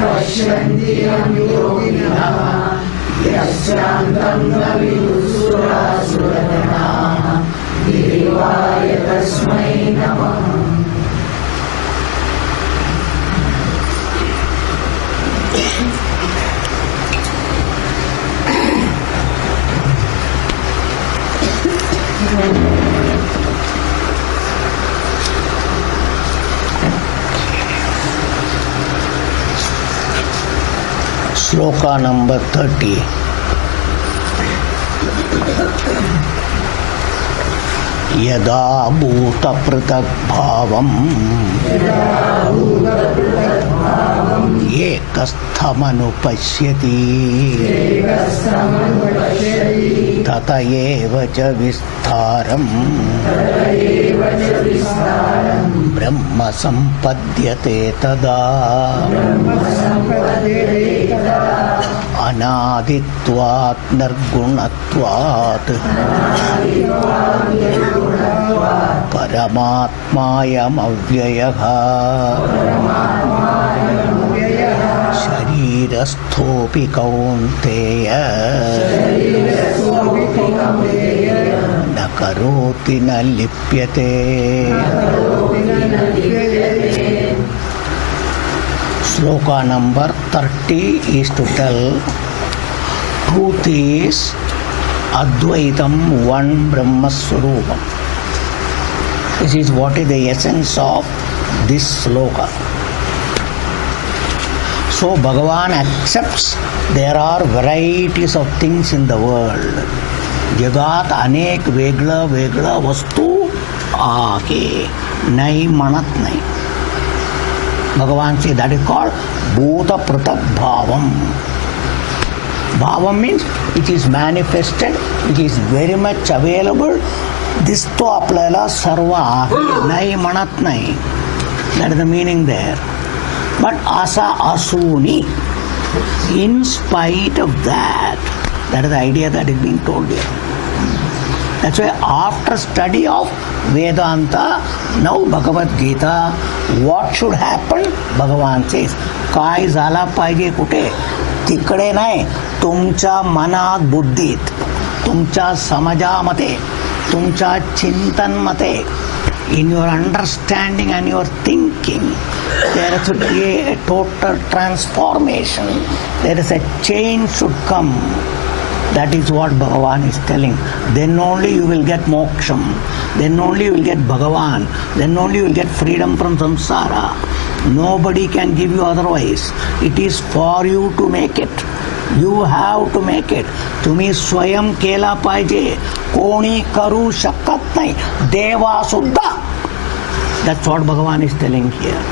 पश्यन्त्यं योगिनः यस्यान्तं न विदुषुरासुरगणाः देवाय तस्मै नमः. Shloka number 30. यदा भूत पृथक् भावम् एकस्थमनुपश्यति तत एव च विस्तारम् ब्रह्म सम्पद्यते तदा अनादित्वात् निर्गुणत्वात् परमात्मायमव्ययः शरीरस्थोऽपि कौन्तेय न करोति न लिप्यते. Sloka number 30 is to tell truth is Advaitam, one Brahma Swarupam. This is what is the essence of this sloka. So Bhagavan accepts there are varieties of things in the world. जगात अनेक वेगळं वेगळं वस्तू आहे, नाही म्हणत नाही. Bhagavan says that is called Bhuta Pratak Bhavam. Bhavam means it is manifested, it is very much available. दिसतो आपल्याला सर्व आहे, नाही म्हणत नाही. That is the meaning there. But asa asuni, in spite of that, that is the idea that is being told here. That's why after study of Vedanta, now Bhagavad Gita, what should happen? Bhagavan says, काय झाला पाहिजे कुठे? तिकडे नाही, तुमच्या मनात बुद्धीत, तुमच्या समाजामध्ये, तुमच्या चिंतनमध्ये, in your understanding and your thinking, there should be a total transformation. There is a change should come. That is what Bhagavan is telling. Then only you will get moksham. Then only you will get Bhagavan. Then only you will get freedom from samsara. Nobody can give you otherwise. It is for you to make it. You have to make it. तुम्ही स्वयं केला पाहिजे. कोणी करू शकत नाही. देवा सुद्धा. That's what Bhagavan is telling here.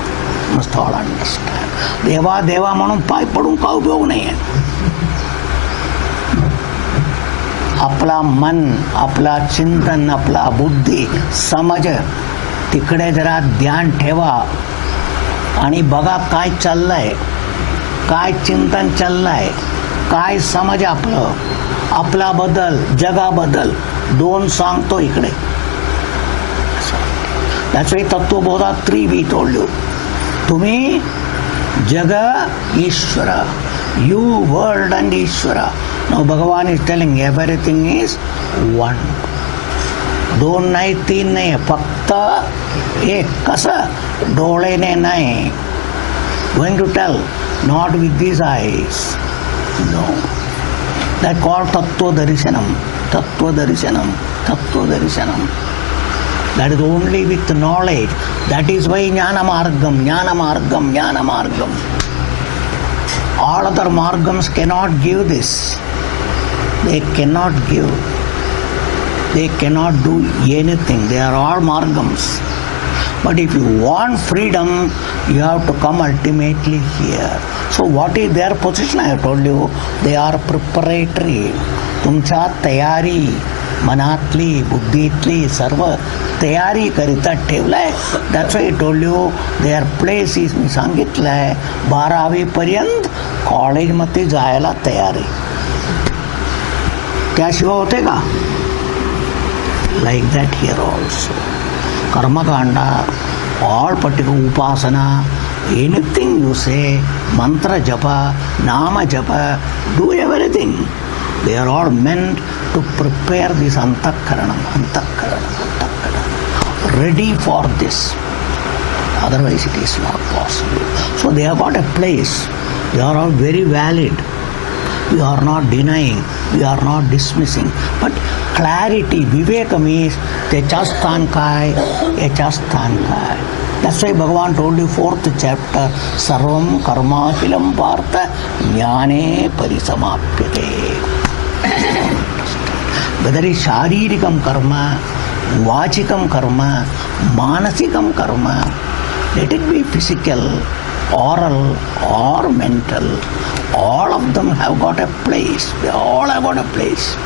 Must all understand. देवा देवा म्हणून पाय पडून का उपयोग नाही आहे. आपला मन, आपला चिंतन, आपला बुद्धी, समज तिकडे जरा ध्यान ठेवा आणि बघा काय चाललंय, काय चिंतन चाललंय, काय समज आपलं, आपला बदल, जगाबद्दल दोन सांगतो इकडे. That's why तत्वबोधात 3 we told you. तुम्ही जग, ईश्वरा, you world and ईश्वरा. Now Bhagavan is telling everything is one. 2 नाही, 3 नाही, फक्त एक. कसं? डोळेने नाही. Going to tell, not with these eyes. No. That called Tattva Darshanam. Tattva Darshanam. Tattva Darshanam. That is only with knowledge. That is why Jnana Margam, Jnana Margam, Jnana Margam. All other Margams cannot give this. They cannot give. They cannot do anything. They are all Margams. But if you want freedom, you have to come ultimately here. So what is their position? I have told you, they are preparatory. तुमच्या तयारी, मनातली, बुद्धीतली सर्व तयारी करिता ठेवलाय. That's why I told you, their place is, मी सांगितलंय, 12वी पर्यंत कॉलेजमध्ये जायला तयारी. त्याशिवाय होते का? Like that here also. Karmakanda, all particular upasana, Anything you say, mantra japa, nama japa, do everything. They are all meant to prepare this antakaranam, ready for this. Otherwise it is not possible. So they have got a place. They are all very valid. We are not denying, we are not dismissing. But clarity, viveka means techasthankai, echasthankai. That's why Bhagavan told you 4th chapter, Sarvam karma kilam partha jnane parisamapyate. Whether it is sharirikam karma, vachikam karma, manasikam karma, let it be physical, oral or mental, all of them have got a place. They all have got a place.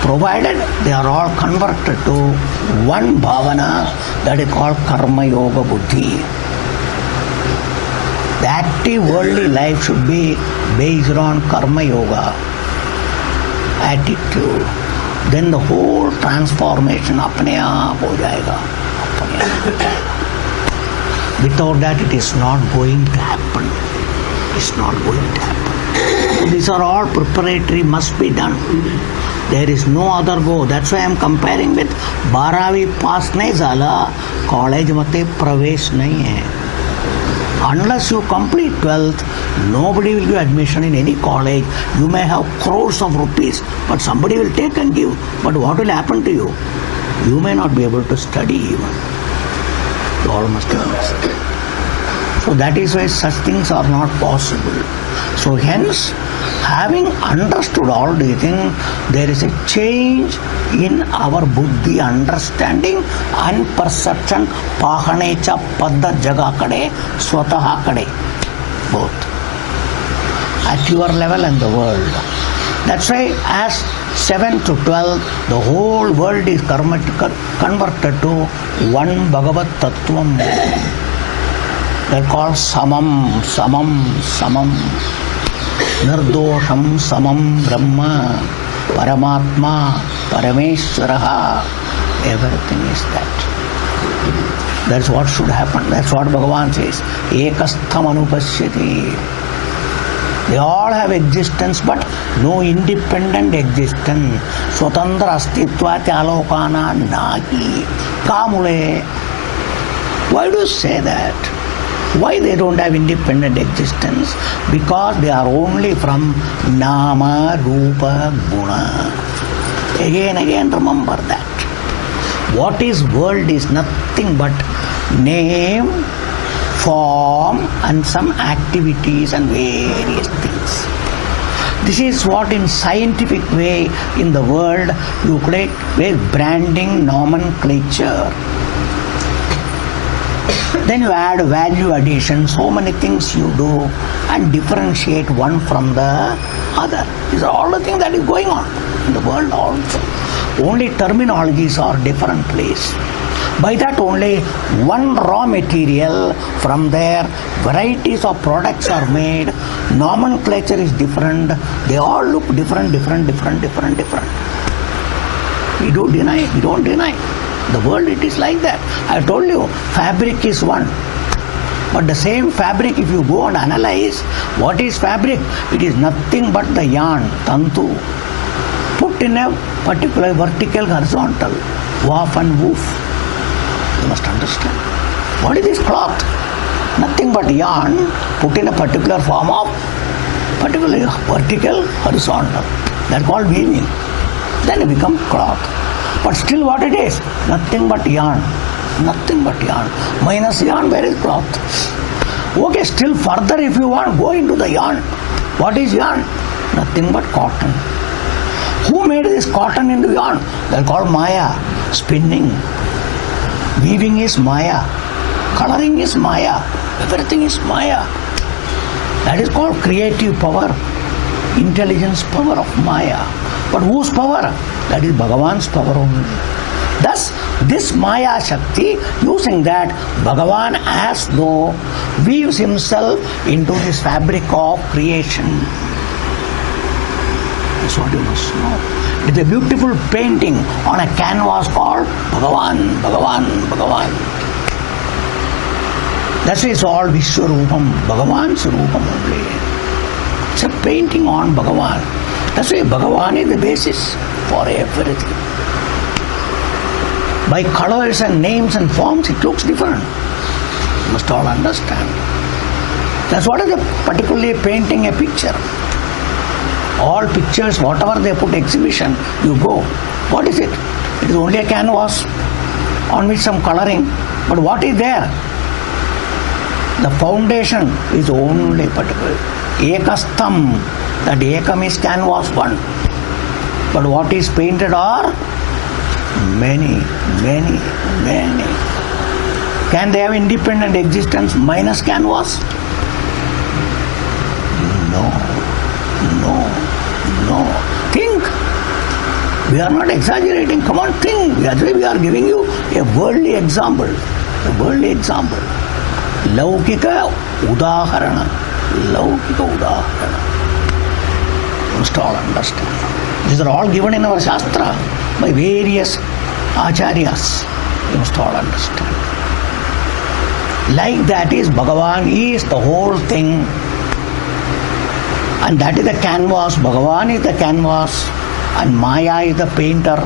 Provided they are all converted to one bhavana, that is called karma yoga buddhi. The active worldly life should be based on karma yoga attitude. Then the whole transformation apne aap ho jayega. Without that it is not going to happen. It's not going to happen. So these are all preparatory, must be done. There is no other go. That's why I am comparing with 12वीं pass nahi zala, college mate pravesh nahi hai. Unless you complete 12th, nobody will give admission in any college. You may have crores of rupees, but somebody will take and give. But what will happen to you? You may not be able to study even. You all must understand. So that is why such things are not possible. So hence, having understood all these things, there is a change in our buddhi, understanding and perception, pahanecha padda jaga kade, swataha kade, both. At your level and the world. That's why as 7 to 12, the whole world is converted to one Bhagavat Tattvam. They are called Samam, Samam, Samam. Nirdosham, Samam, Brahma, Paramatma, Parameshwaraha. Everything is that. That's what should happen. That's what Bhagavan says. Ekastham anupashyati. They all have existence, but no independent existence. Swatandra astitva alokana nahi. Kamule. Why do you say that? Why they don't have independent existence? Because they are only from Nama, Rupa, Guna. Again remember that. What is world is nothing but name, form and some activities and various things. This is what in scientific way in the world you create with branding nomenclature. Then you add value addition, so many things you do and differentiate one from the other. These are all the things that is going on in the world also. Only terminologies are different place. By that only one raw material, from there varieties of products are made, nomenclature is different, they all look different. We don't deny. The world it is like that. I told you, fabric is one. But the same fabric, if you go and analyze, what is fabric? It is nothing but the yarn, tantu, put in a particular vertical, horizontal, woof and woof. You must understand. What is this cloth? Nothing but yarn put in a particular form of particular vertical, horizontal. That's called weaving. Then it becomes cloth. But still what it is? Nothing but yarn. Minus yarn, where is cloth? Okay, still further if you want, go into the yarn. What is yarn? Nothing but cotton. Who made this cotton into yarn? They are called Maya. Spinning. Weaving is Maya. Coloring is Maya. Everything is Maya. That is called creative power. Intelligence power of Maya. But whose power? That is Bhagavan's power only. Thus, this Maya Shakti, using that, Bhagavan as though weaves himself into this fabric of creation. That's what you must know. It's a beautiful painting on a canvas called Bhagavan. That's why it's all Vishwarupam, Bhagavan's Rupam only. It's a painting on Bhagavan. That's why Bhagavan is the basis for everything. By colors and names and forms, it looks different. You must all understand. That's what is particularly painting a picture. All pictures, whatever they put exhibition, you go. What is it? It is only a canvas on which some coloring. But what is there? The foundation is only particular. Ekastam. That ekam is canvas one. But what is painted are many. Can they have independent existence minus canvas? No. Think. We are not exaggerating. Come on, think. That's why we are giving you a worldly example. Laukika udaharana. You must all understand. These are all given in our Shastra by various acharyas. You must all understand. Like that is Bhagavan is the whole thing. And that is the canvas. Bhagavan is the canvas. And Maya is the painter.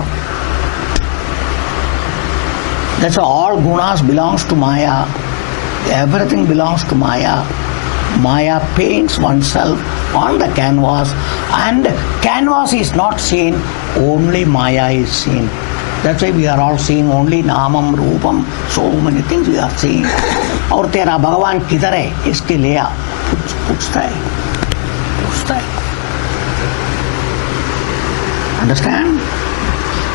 That's why all gunas belongs to Maya. Everything belongs to Maya. Maya paints oneself on the canvas, and canvas is not seen, only Maya is seen. That's why we are all seeing only Namam, Rupam, so many things we are seeing. और तेरा भगवान किधर है इसके लिए पूछता है. Understand?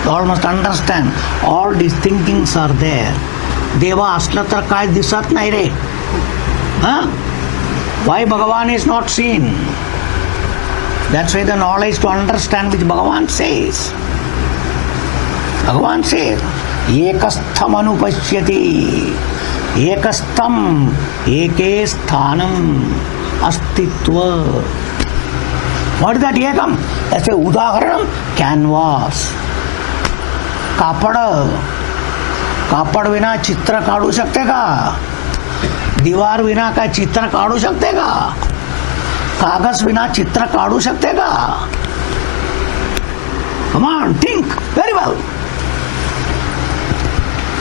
You all must understand. All these thinkings are there. Deva असलं तर काय दिसत नाही रे. Why Bhagavan is not seen? That's why the knowledge to understand which Bhagavan says. Bhagavan says, Ekastham anupashyati. Ekastham eke sthanam astitva. What is that ekam? That's a udaharanam, canvas. कापड विना चित्र काढू शकते का? दीवार विना काय चित्र काढू शकते का? कागज विना चित्र काढू शकते का? Come on, think very well.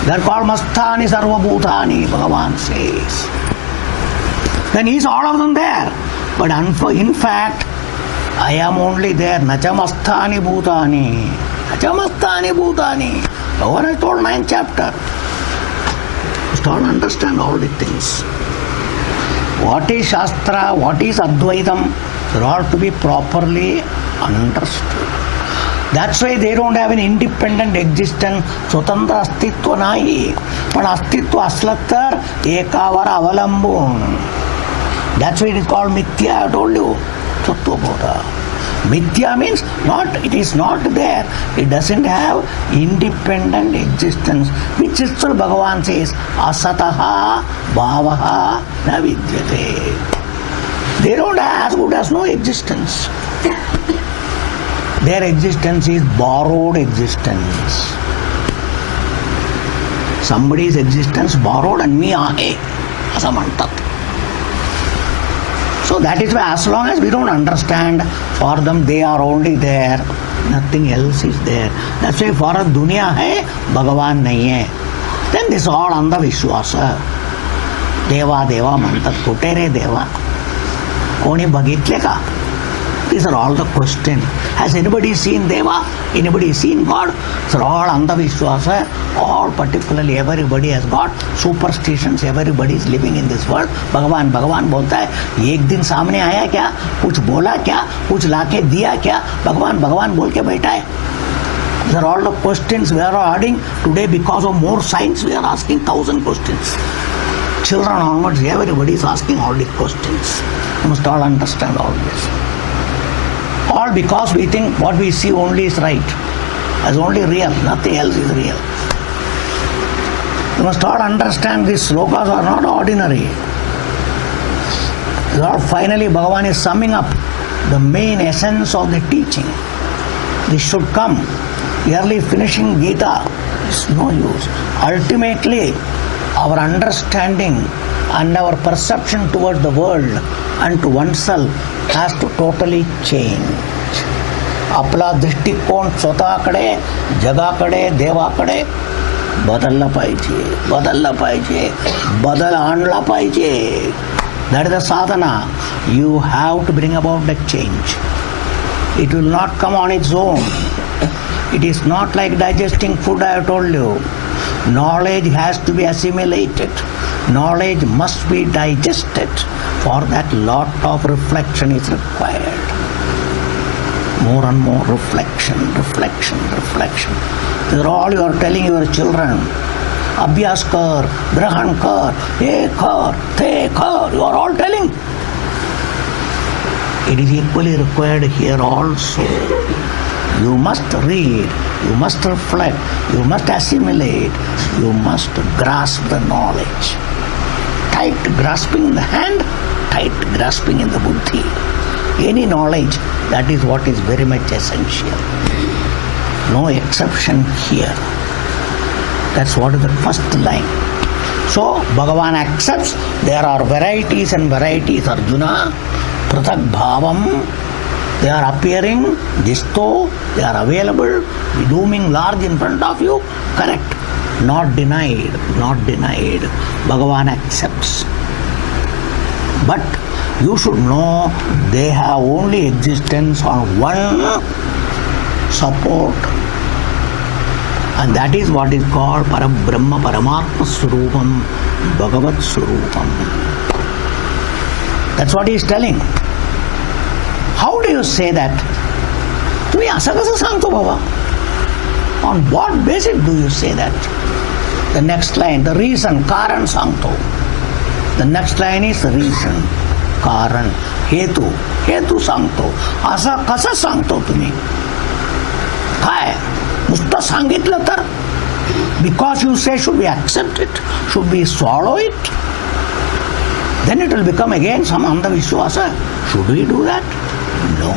They're called Masthani Sarvabhutani, Bhagavan says. Then is all of them there. But in fact, I am only there. Nacha Masthani Bhutani. Bhagavan has told 9th chapter. You must all understand all the things. What is Shastra, what is Advaitam, they're all to be properly understood. That's why they don't have an independent existence. Swatantra astitva nahi. But astitva aslattar ekavar avalambun. That's why it is called mithya, I told you. Sattva-bodha. Mithya means it is not there. It doesn't have independent existence. Which is what Bhagavan says, asataha bhavaha na vidyate. They don't have as good as no existence. Their existence is borrowed existence. Somebody's existence borrowed and me ahe. Asa mantat. So that is why as long as we don't understand, for them they are only there, nothing else is there. That's why for a dunya hai, Bhagavan nahi hai. Then this is all andha vishwasa. Deva mantat kute re deva. Koni bhagitle ka? These are all the questions. Has anybody seen Deva? Anybody seen God? These are all andha vishwasa. All particularly everybody has got superstitions. Everybody is living in this world. Bhagavan बोलता है एक दिन सामने आया क्या? कुछ बोला क्या? कुछ लाके दिया क्या? भगवान बोल के बैठा है. These are all the questions we are adding today. Because of more science, we are asking 1,000 questions. Children onwards, everybody is asking all these questions. You must all understand all this. All because we think what we see only is right, as only real, nothing else is real. You must all understand these slokas are not ordinary. Finally, Bhagavan is summing up the main essence of the teaching. This should come. Merely finishing Gita is no use. Ultimately, our understanding and our perception towards the world and to oneself has to totally change. आपला दृष्टिकोन स्वतःकडे, जगाकडे, देवाकडे बदलला पाहिजे, बदलला पाहिजे, बदल आणला पाहिजे. That is the sadhana. You have to bring about the change. It will not come on its own. It is not like digesting food, I have told you. Knowledge has to be assimilated. Knowledge must be digested. For that, lot of reflection is required. More and more reflection, reflection, reflection. These are all you are telling your children. Abhyas kar, grahan kar, ye kar, te kar. You are all telling. It is equally required here also. You must read, you must reflect, you must assimilate, you must grasp the knowledge. Tight grasping in the hand, tight grasping in the buddhi. Any knowledge, that is what is very much essential. No exception here. That's what is the first line. So, Bhagavan accepts there are varieties and varieties, Arjuna. Pratak bhavam, they are appearing, disto, they are available, looming large in front of you. Correct. Not denied, not denied. Bhagavan accepts. But you should know they have only existence on one support. And that is what is called Parabrahma Paramatma Surupam, Bhagavat Surupam. That's what he is telling. How do you say that? तुम्ही असं कसं सांगतो बाबा? On what basis do you say that? The next line, the reason, कारण सांगतो. The next line is reason, कारण, हेतू, हेतू सांगतो. असं कसं सांगतो तुम्ही? काय? नुसतं सांगितलं तर? Because you say should we accept it? Should we swallow it? Then it will become again some andhavishwasa. Should we do that? No.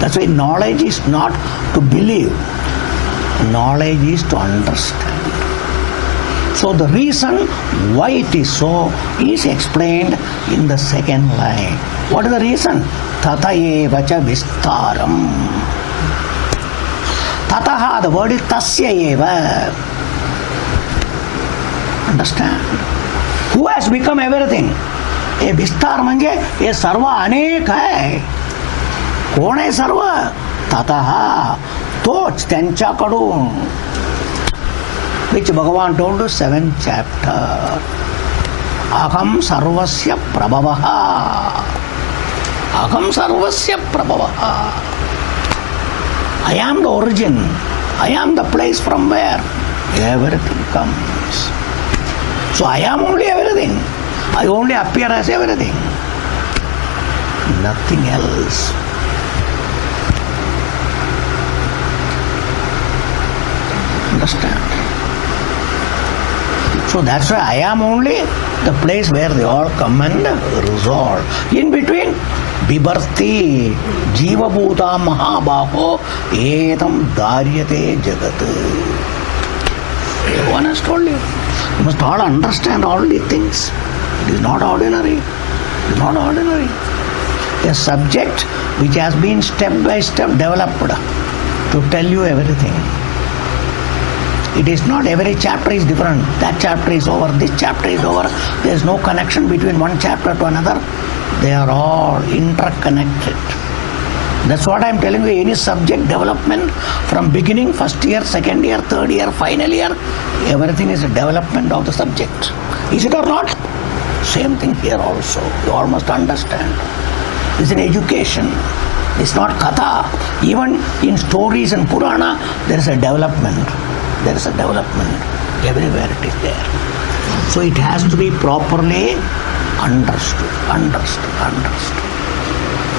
That's why knowledge is not to believe. Knowledge is to understand. So the reason why it is so is explained in the second line. What is the reason? Tata eva cha vistaram. Tataha, the word is tasya eva. Understand? Who has become everything? हे विस्तार म्हणजे हे सर्व अनेक आहे. कोण आहे सर्व? ततः, तोच, त्यांच्याकडून. Which Bhagavan told us 7th chapter. Aham sarvasya prabhavaha. Aham sarvasya prabhavaha. I am the origin. I am the place from where everything comes. So I am only everything. I only appear as everything. Nothing else. Understand? So that's why I am only the place where they all come and resolve. In between, Bibharti, Jiva Bhuta Mahabaho, Etam Daryate Jagat. One has told you. You must all understand all these things. It is not ordinary. It is not ordinary. A subject which has been step by step developed to tell you everything. It is not every chapter is different. That chapter is over, this chapter is over. There is no connection between one chapter to another. They are all interconnected. That's what I am telling you. Any subject development from beginning, first year, second year, third year, final year, everything is a development of the subject. Is it or not? Same thing here also. You all must understand. It's an education. It's not katha. Even in stories and Purana, there is a development. There is a development. Everywhere it is there. So it has to be properly understood.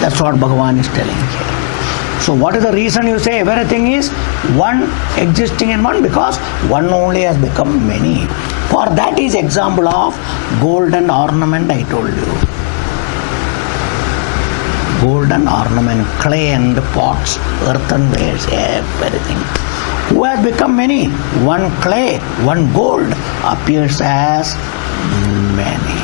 That's what Bhagavan is telling here. So what is the reason you say everything is one existing in one? Because one only has become many. For that is example of golden ornament I told you. Golden ornament, clay and pots, earthenwares, everything. Who has become many? One clay, one gold appears as many.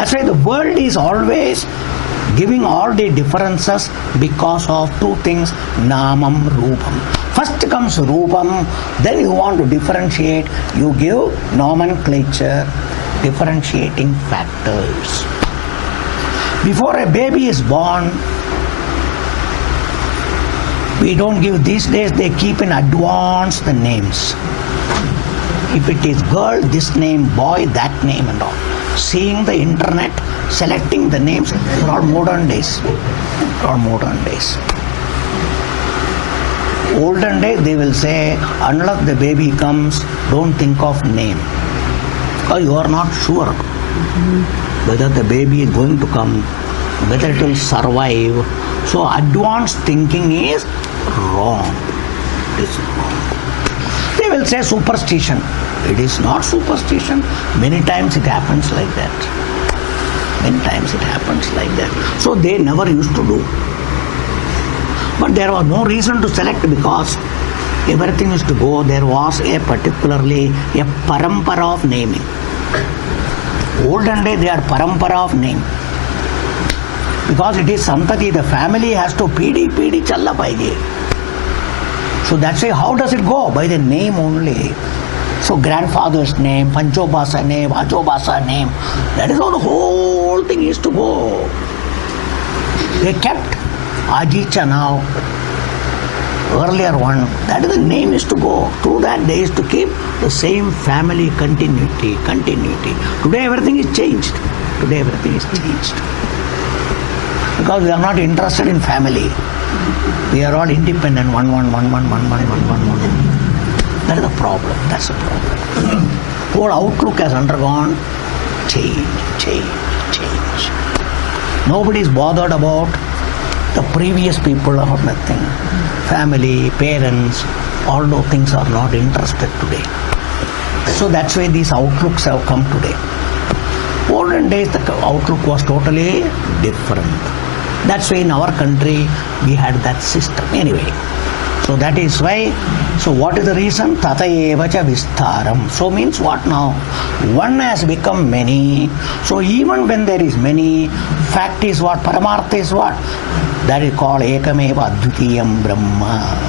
That's why the world is always giving all the differences because of two things, namam, rupam. First comes rupam, then you want to differentiate, you give nomenclature, differentiating factors. Before a baby is born, we don't give, these days they keep in advance the names. If it is girl, this name, boy, that name and all. Seeing the internet, selecting the names, they're all modern days. Olden days they will say, unless the baby comes, don't think of name. Because you are not sure whether the baby is going to come, whether it will survive. So advanced thinking is wrong. It is wrong. They will say superstition. It is not superstition. Many times it happens like that. So they never used to do. But there was no reason to select because everything used to go. There was particularly a parampara of naming. Olden days they had parampara of name. Because it is santati, the family has to pidi challa paige. So that's why how does it go? By the name only. So grandfather's name, Panchobasa name, Ajobasa name, that is how the whole thing used to go. They kept Ajicha now, earlier one, that is the name used to go. Through that they used to keep the same family continuity. Today everything is changed. Because we are not interested in family. We are all independent, one. That is the problem. That's the problem. Whole outlook has undergone change. Nobody is bothered about the previous people or nothing. Family, parents, all those things are not interested today. So that's why these outlooks have come today. Olden days the outlook was totally different. That's why in our country we had that system. Anyway, so that is why. So what is the reason? Tatayevacha vistaram. So means what now? One has become many. So even when there is many, fact is what? Paramartha is what? That is called ekameva advitiyam brahma.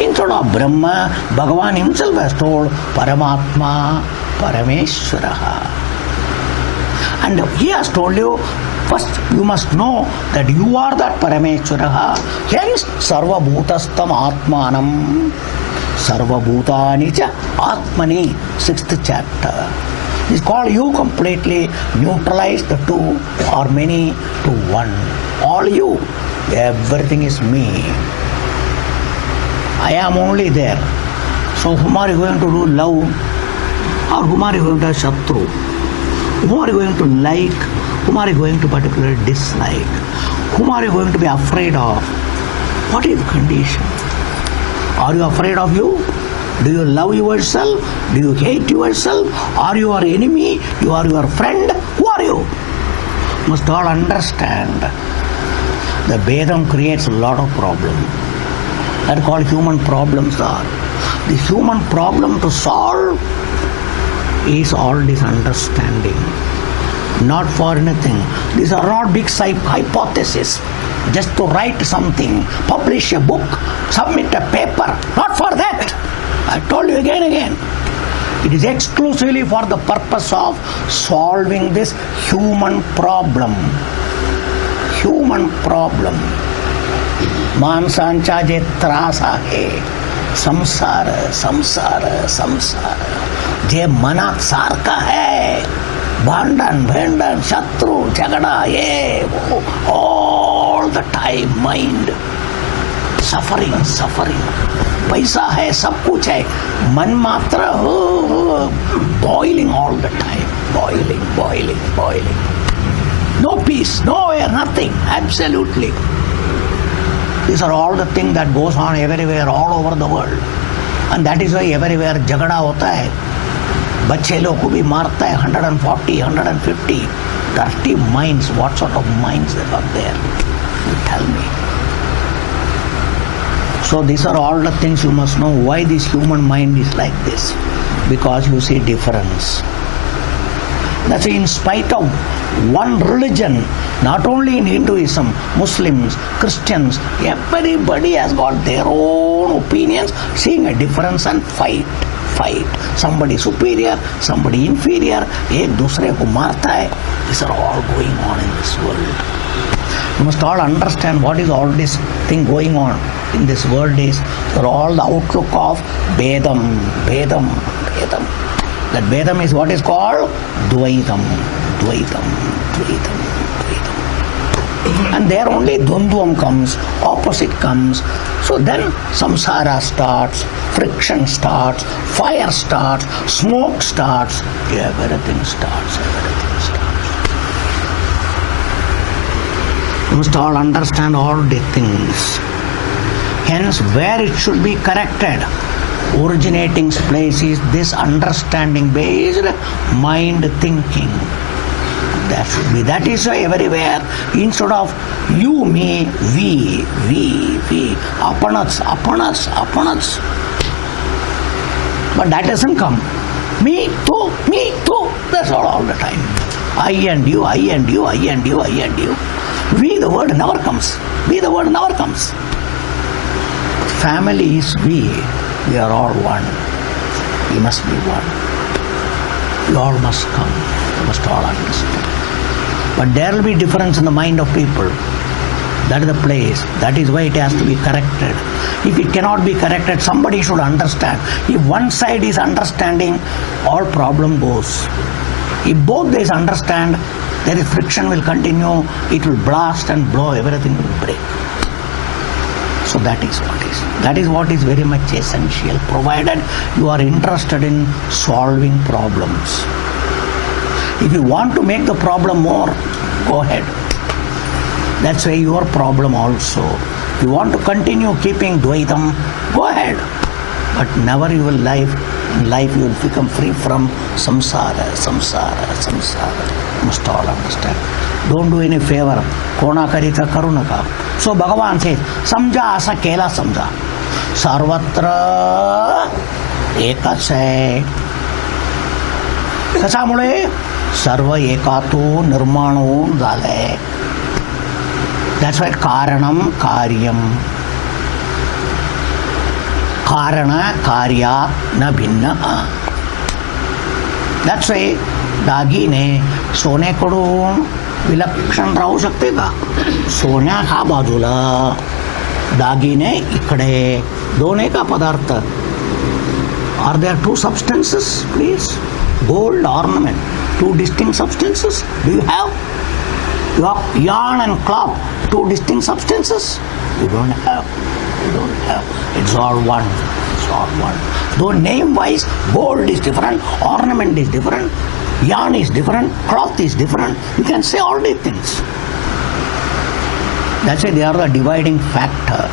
Instead of Brahma, Bhagavan himself has told Paramatma Parameshwaraha. And he has told you, first you must know that you are that Parameshwaraha. Hence Sarva Bhutastam Atmanam Sarva Bhutani cha Atmani, 6th chapter. It's called you completely neutralize the two or many to one. All you. Everything is me. I am only there. So whom are you going to do love? Or whom are you going to shatru? Whom are you going to like? Whom are you going to particularly dislike? Whom are you going to be afraid of? What is the condition? Are you afraid of you? Do you love yourself? Do you hate yourself? Are you your enemy? You are your friend? Who are you? Must all understand. The Vedam creates a lot of problems. That are called human problems are. The human problem to solve is all this understanding. Not for anything. These are not big hypotheses. Just to write something, publish a book, submit a paper. Not for that. I told you again. It is exclusively for the purpose of solving this human problem. मानसांचा जे त्रास आहे संसार जे मनात सारखा है भांडण शत्रु झगड़ा ये वो all the time mind suffering पैसा है सब कुछ है मन मात्र boiling all the time boiling no peace, nowhere, nothing, absolutely. These are all the things that goes on everywhere, all over the world. And that is why everywhere झगड़ा होता है. बच्चे लोग को भी मारता है 140, 150. Dirty minds, what sort of minds they are there? You tell me. So these are all the things you must know why this human mind is like this. Because you see difference. That's in spite of one religion, not only in Hinduism, Muslims, Christians, everybody has got their own opinions, seeing a difference and fight. Somebody superior, somebody inferior, एक दूसरे को मारता है. These are all going on in this world. You must all understand what is all this thing going on in this world is for all the outlook of Vedam. That Vedam is what is called Dvaitam. And there only Dvandvam comes, opposite comes. So then samsara starts, friction starts, fire starts, smoke starts, everything starts. You must all understand all the things. Hence, where it should be corrected, originating place is this understanding based mind thinking. That should be. That is why everywhere, instead of you, me, we, apanats. But that doesn't come. Me, too, that's all the time. I and you. We, the word never comes. Family is we. We are all one. We must be one. You all must come. You must all understand. But there will be difference in the mind of people. That is the place. That is why it has to be corrected. If it cannot be corrected, somebody should understand. If one side is understanding, all problem goes. If both sides understand, there is friction will continue. It will blast and blow. Everything will break. So that is what is very much essential, provided you are interested in solving problems. If you want to make the problem more, go ahead. That's why your problem also. If you want to continue keeping Dvaitam, go ahead. But never in life you will become free from samsara. You must all understand. Don't do any favor. Kona karita karunaka. So Bhagavan says, Samja asa kela samja. Sarvatra ekach hai. कशामुळे सर्व एकातो निर्माण होऊन झालंय. That's why कारणम कार्यम. कारण कार्यात न भिन्न. That's why दागिने सोन्याकडून विलक्षण राहू शकते का? सोन्या हा बाजूला, दागिने इकडे, दोन एका पदार्थ. Are there two substances, please? Gold ornament, two distinct substances. Do you have? Yarn and cloth, two distinct substances. You don't have. It's all one. Though name-wise, gold is different, ornament is different, yarn is different, cloth is different. You can say all these things. That's why they are the dividing factor,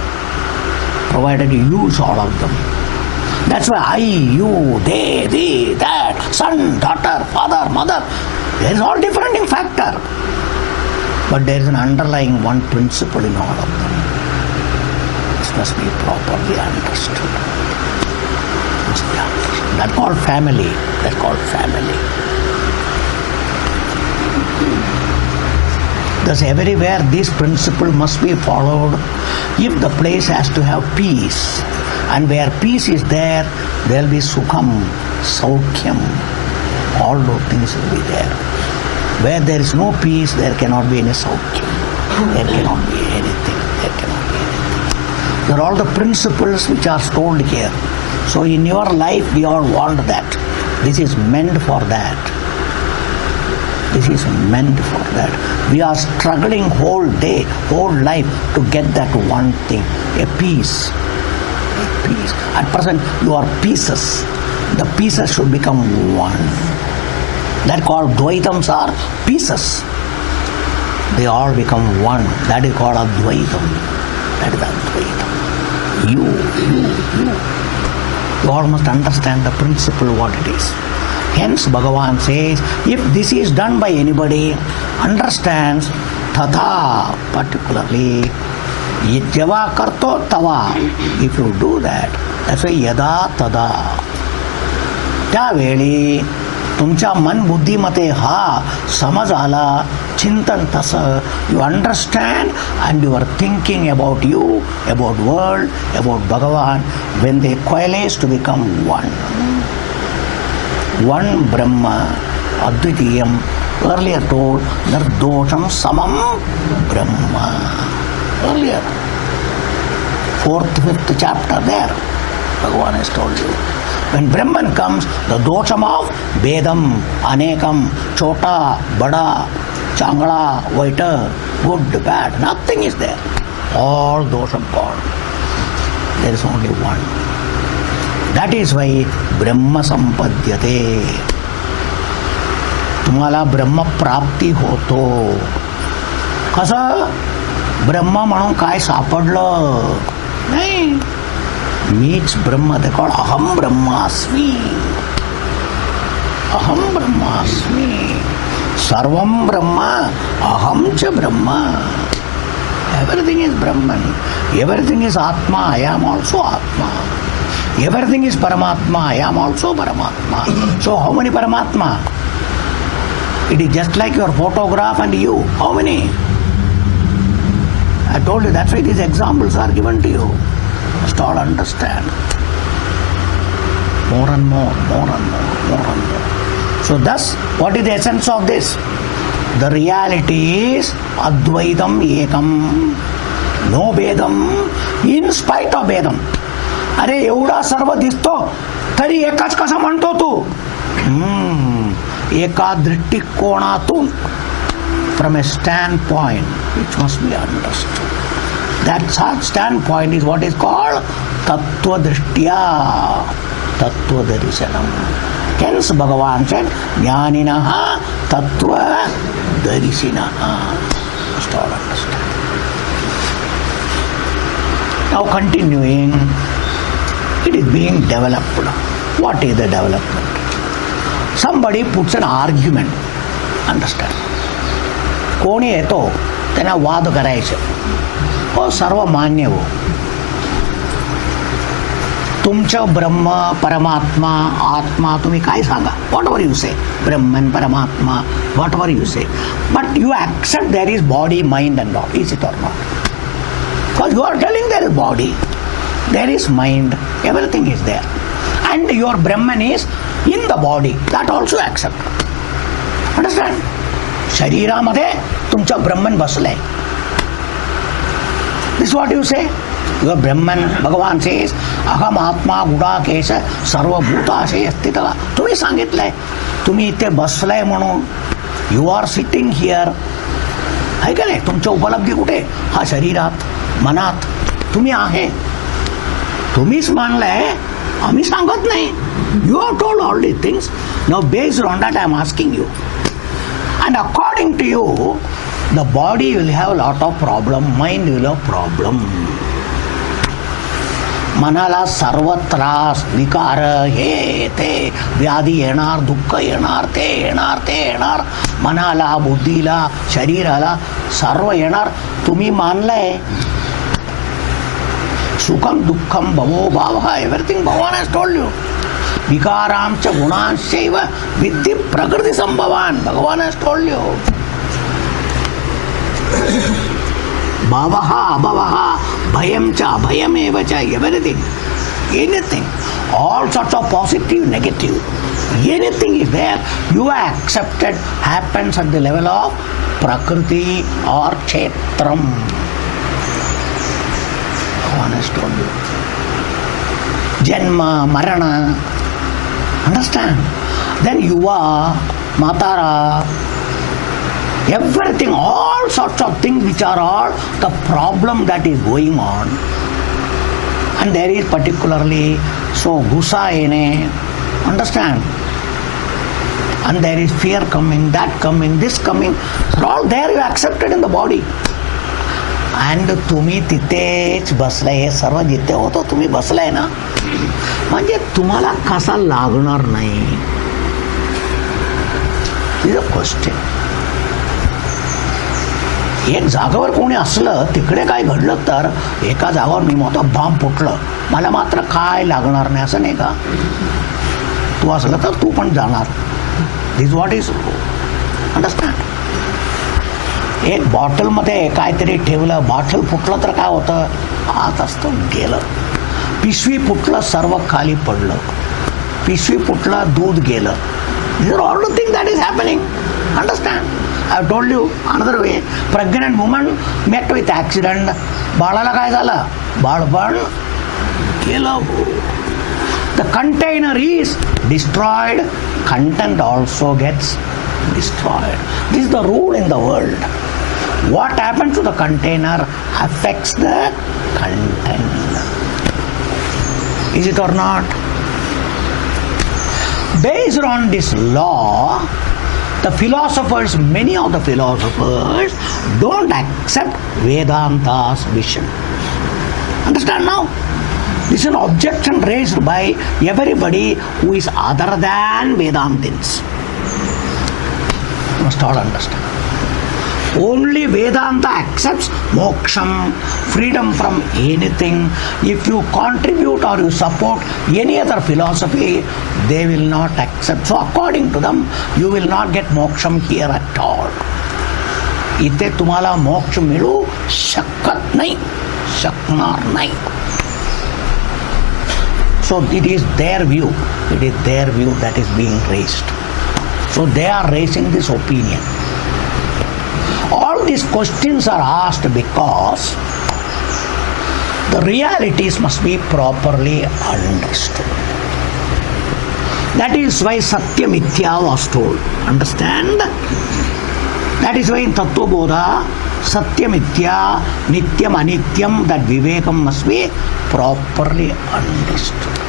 provided you use all of them. That's why I, you, they, thee, that, son, daughter, father, mother, there is all different in factor. But there is an underlying one principle in all of them. This must be properly understood. That's called family. Thus everywhere this principle must be followed if the place has to have peace. And where peace is there will be sukham, saukhyam. All those things will be there. Where there is no peace, there cannot be any saukhyam. There cannot be anything. There are all the principles which are told here. So in your life, we all want that. This is meant for that. We are struggling whole day, whole life to get that one thing, a peace. At present, you are pieces. The pieces should become one. That called Dvaitams are pieces. They all become one. That is called Advaitam. You all must understand the principle what it is. Hence Bhagavan says, if this is done by anybody, understands tatha, particularly yajava karto tava. If you do that, that's why yada tada. Taveli तुमच्या मन बुद्धीमध्ये हा समज आला, चिंतन तसं, you understand and you are thinking about you, about world, about Bhagwan, when they coalesce to become one. One Brahma, Advitiyam, earlier told, Nirdosham Samam Brahma. Earlier, 4th, 5th chapter there, Bhagavan has told you. When Brahman comes, the dosham of Vedam, Anekam, Chota, Bada, Changala, Vaita, good, bad, nothing is there. All dosham gone. There is only one. That is why Brahma Sampadyate. तुम्हाला ब्रह्म प्राप्ती होतो. कसं? ब्रह्म म्हणून काय सापडलं नाही. मीच ब्रह्म. ते कॉल अहम ब्रह्मास्मी. अहम ब्रह्मास्मी. सर्वम ब्रह्म, अहम च ब्रह्म. Everything is Brahman. Everything is Atma. I am also Atma. Everything is Paramatma. I am also Paramatma. So how many Paramatma? It is just like your photograph and you. How many? I told you, that's why these examples are given to you. Just all understand. More and more, more and more, more and more. So thus, what is the essence of this? The reality is Advaitam Ekam. No Vedam, in spite of Vedam. अरे एवढा सर्व दिसतो तरी एकाच कसा म्हणतो तू? एका दृष्टिकोनातून, from a standpoint which must be understood. That standpoint is what is called Tattva Drishtya, Tattva Darishanam. Hence Bhagavan said, Jnaninaha Tattva Darishinaha. Must all understand. Now continuing, it is being developed. What is the development? Somebody puts an argument. Understand? कोणी येतो त्यांना वाद करायचे. हो सर्व मान्य हो. तुमचं ब्रह्म, परमात्मा, आत्मा तुम्ही काय सांगा. What ever you say. Brahman, Paramatma, whatever you say. But you accept there is body, mind and law. Is it or not? Because you are telling there is body, there is mind, everything is there. And your Brahman is in the body. That also accept. Understand? शरीरामध्ये तुमचं ब्रह्मन बसलंय. This is what you say. Your Brahman, Bhagavan says, अहम आत्मा गुडाकेश सर्वभूताशे अस्तित्व. तुम्ही सांगितलंय. तुम्ही इथे बसलाय म्हणून. You are sitting here. आहे का नाही? तुमची उपलब्धी कुठे? हा शरीरात, मनात. तुम्ही आहे. तुम्हीच मानलंय. आम्ही सांगत नाही. You have told all these things. Now based on that I am asking you. And according to you, the body will have a lot of problem, mind will have problem. मनाला सर्व त्रास, विकार, हे ते व्याधी येणार, दुःख येणार, ते येणार, ते येणार. मनाला, बुद्धीला, शरीराला सर्व येणार. तुम्ही मानलंय. सुखम दुःखम भवो भावः, एव्हरीथिंग भगवान हॅज टोल्ड यू. विकारांच गुणांशैव विद्धि प्रकृती संभवान, भगवान हॅज टोल्ड यू. भावः अभवः भयं च अभयमेव च, everything, anything, all sorts of positive, negative, anything is there, you are accepted, happens at the level of prakriti or kshetram. Told you. Janma, Marana, understand? Then Yuva, Matara, everything, all sorts of things which are all the problem that is going on. And there is particularly, so gusa ene, understand? And there is fear coming, that coming, this coming, so all there you accepted in the body. And तुम्ही तिथेच बसलाय. हे सर्व जिथे होतो तुम्ही बसलाय ना, म्हणजे तुम्हाला कसा लागणार नाही. Is a question. एक जागावर कोणी असलं, तिकडे काय घडलं तर एका जागावर मी मोठा बॉम्ब फुटलं, मला मात्र काय लागणार नाही असं नाही का? तू असलं तर तू पण जाणार. This is what is understand. एक बॉटलमध्ये काहीतरी ठेवलं, बॉटल फुटलं तर काय होतं, आत असतं गेलं. पिशवी फुटलं, सर्व खाली पडलं. पिशवी फुटलं, दूध गेलं. These are all the things that is happening. Understand? I have told you another way. Pregnant woman met with accident. बाळाला काय झालं? बाळपण गेलं. The container is destroyed. Content also gets destroyed. This is the rule in the world. What happens to the container affects the content. Is it or not? Based on this law, the philosophers, many of the philosophers don't accept Vedanta's vision. Understand now? This is an objection raised by everybody who is other than Vedantins. You must all understand. Only Vedanta accepts moksham, freedom from anything. If you contribute or you support any other philosophy, they will not accept. So according to them, you will not get moksham here at all. इथे तुम्हाला मोक्ष मिळू शकत नाही, शकणार नाही. So it is their view. It is their view that is being raised. So they are raising this opinion. All these questions are asked because the realities must be properly understood. That is why Satya Mithya was told. Understand? That is why in Tattva Bodha, Satya Mithya, Nityam Anityam, that Vivekam must be properly understood.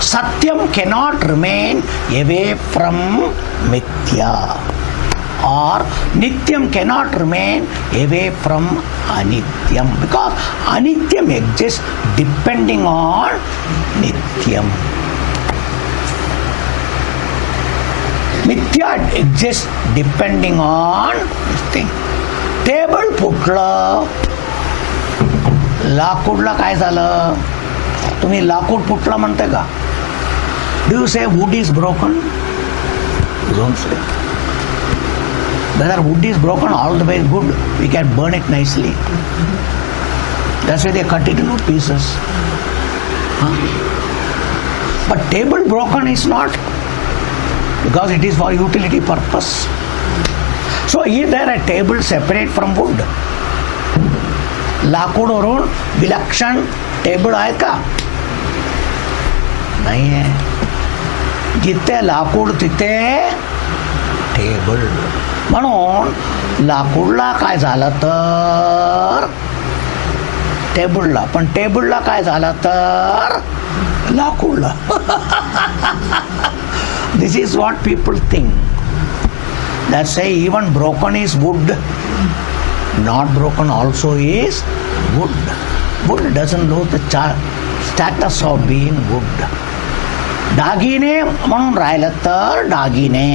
Satyam cannot remain away from Mithya. Or Nityam cannot remain away from Anityam, because Anityam exists depending on Nityam. Mithya exists depending on this thing. Table फुटलं, लाकूडला काय झालं? तुम्ही लाकूड फुटलं म्हणते का? Do you say wood is broken? You don't say. Whether wood is broken, all the way good, we can burn it nicely. That's why they cut it into pieces. But table broken is not, because it is for utility purpose. So is there a table separate from wood? लाकूडवरून विलक्षण table आहे का? नाही आहे. जिथे लाकूड तिथे table. म्हणून लाकूडला काय झालं तर टेबलला, पण टेबलला काय झालं तर लाकूडला. This is what people think. That say even broken is wood, not broken also is wood. Wood doesn't lose the status of being wood. दागिने म्हणून राहिलं तर दागिने,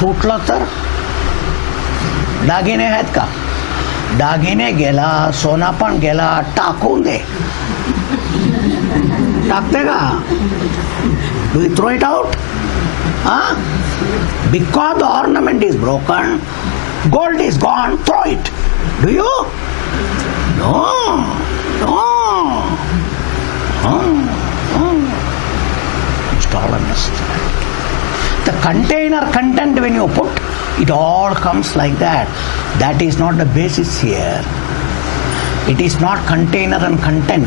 तुटलं तर दागिने आहेत का? दागिने गेला, सोना पण गेला, टाकून दे. टाकते का? Do you throw it out? Because the ornament is broken, gold is gone, throw it. Do you? No. The container content, when you put, it all comes like that. That is not the basis here. It is not container and content.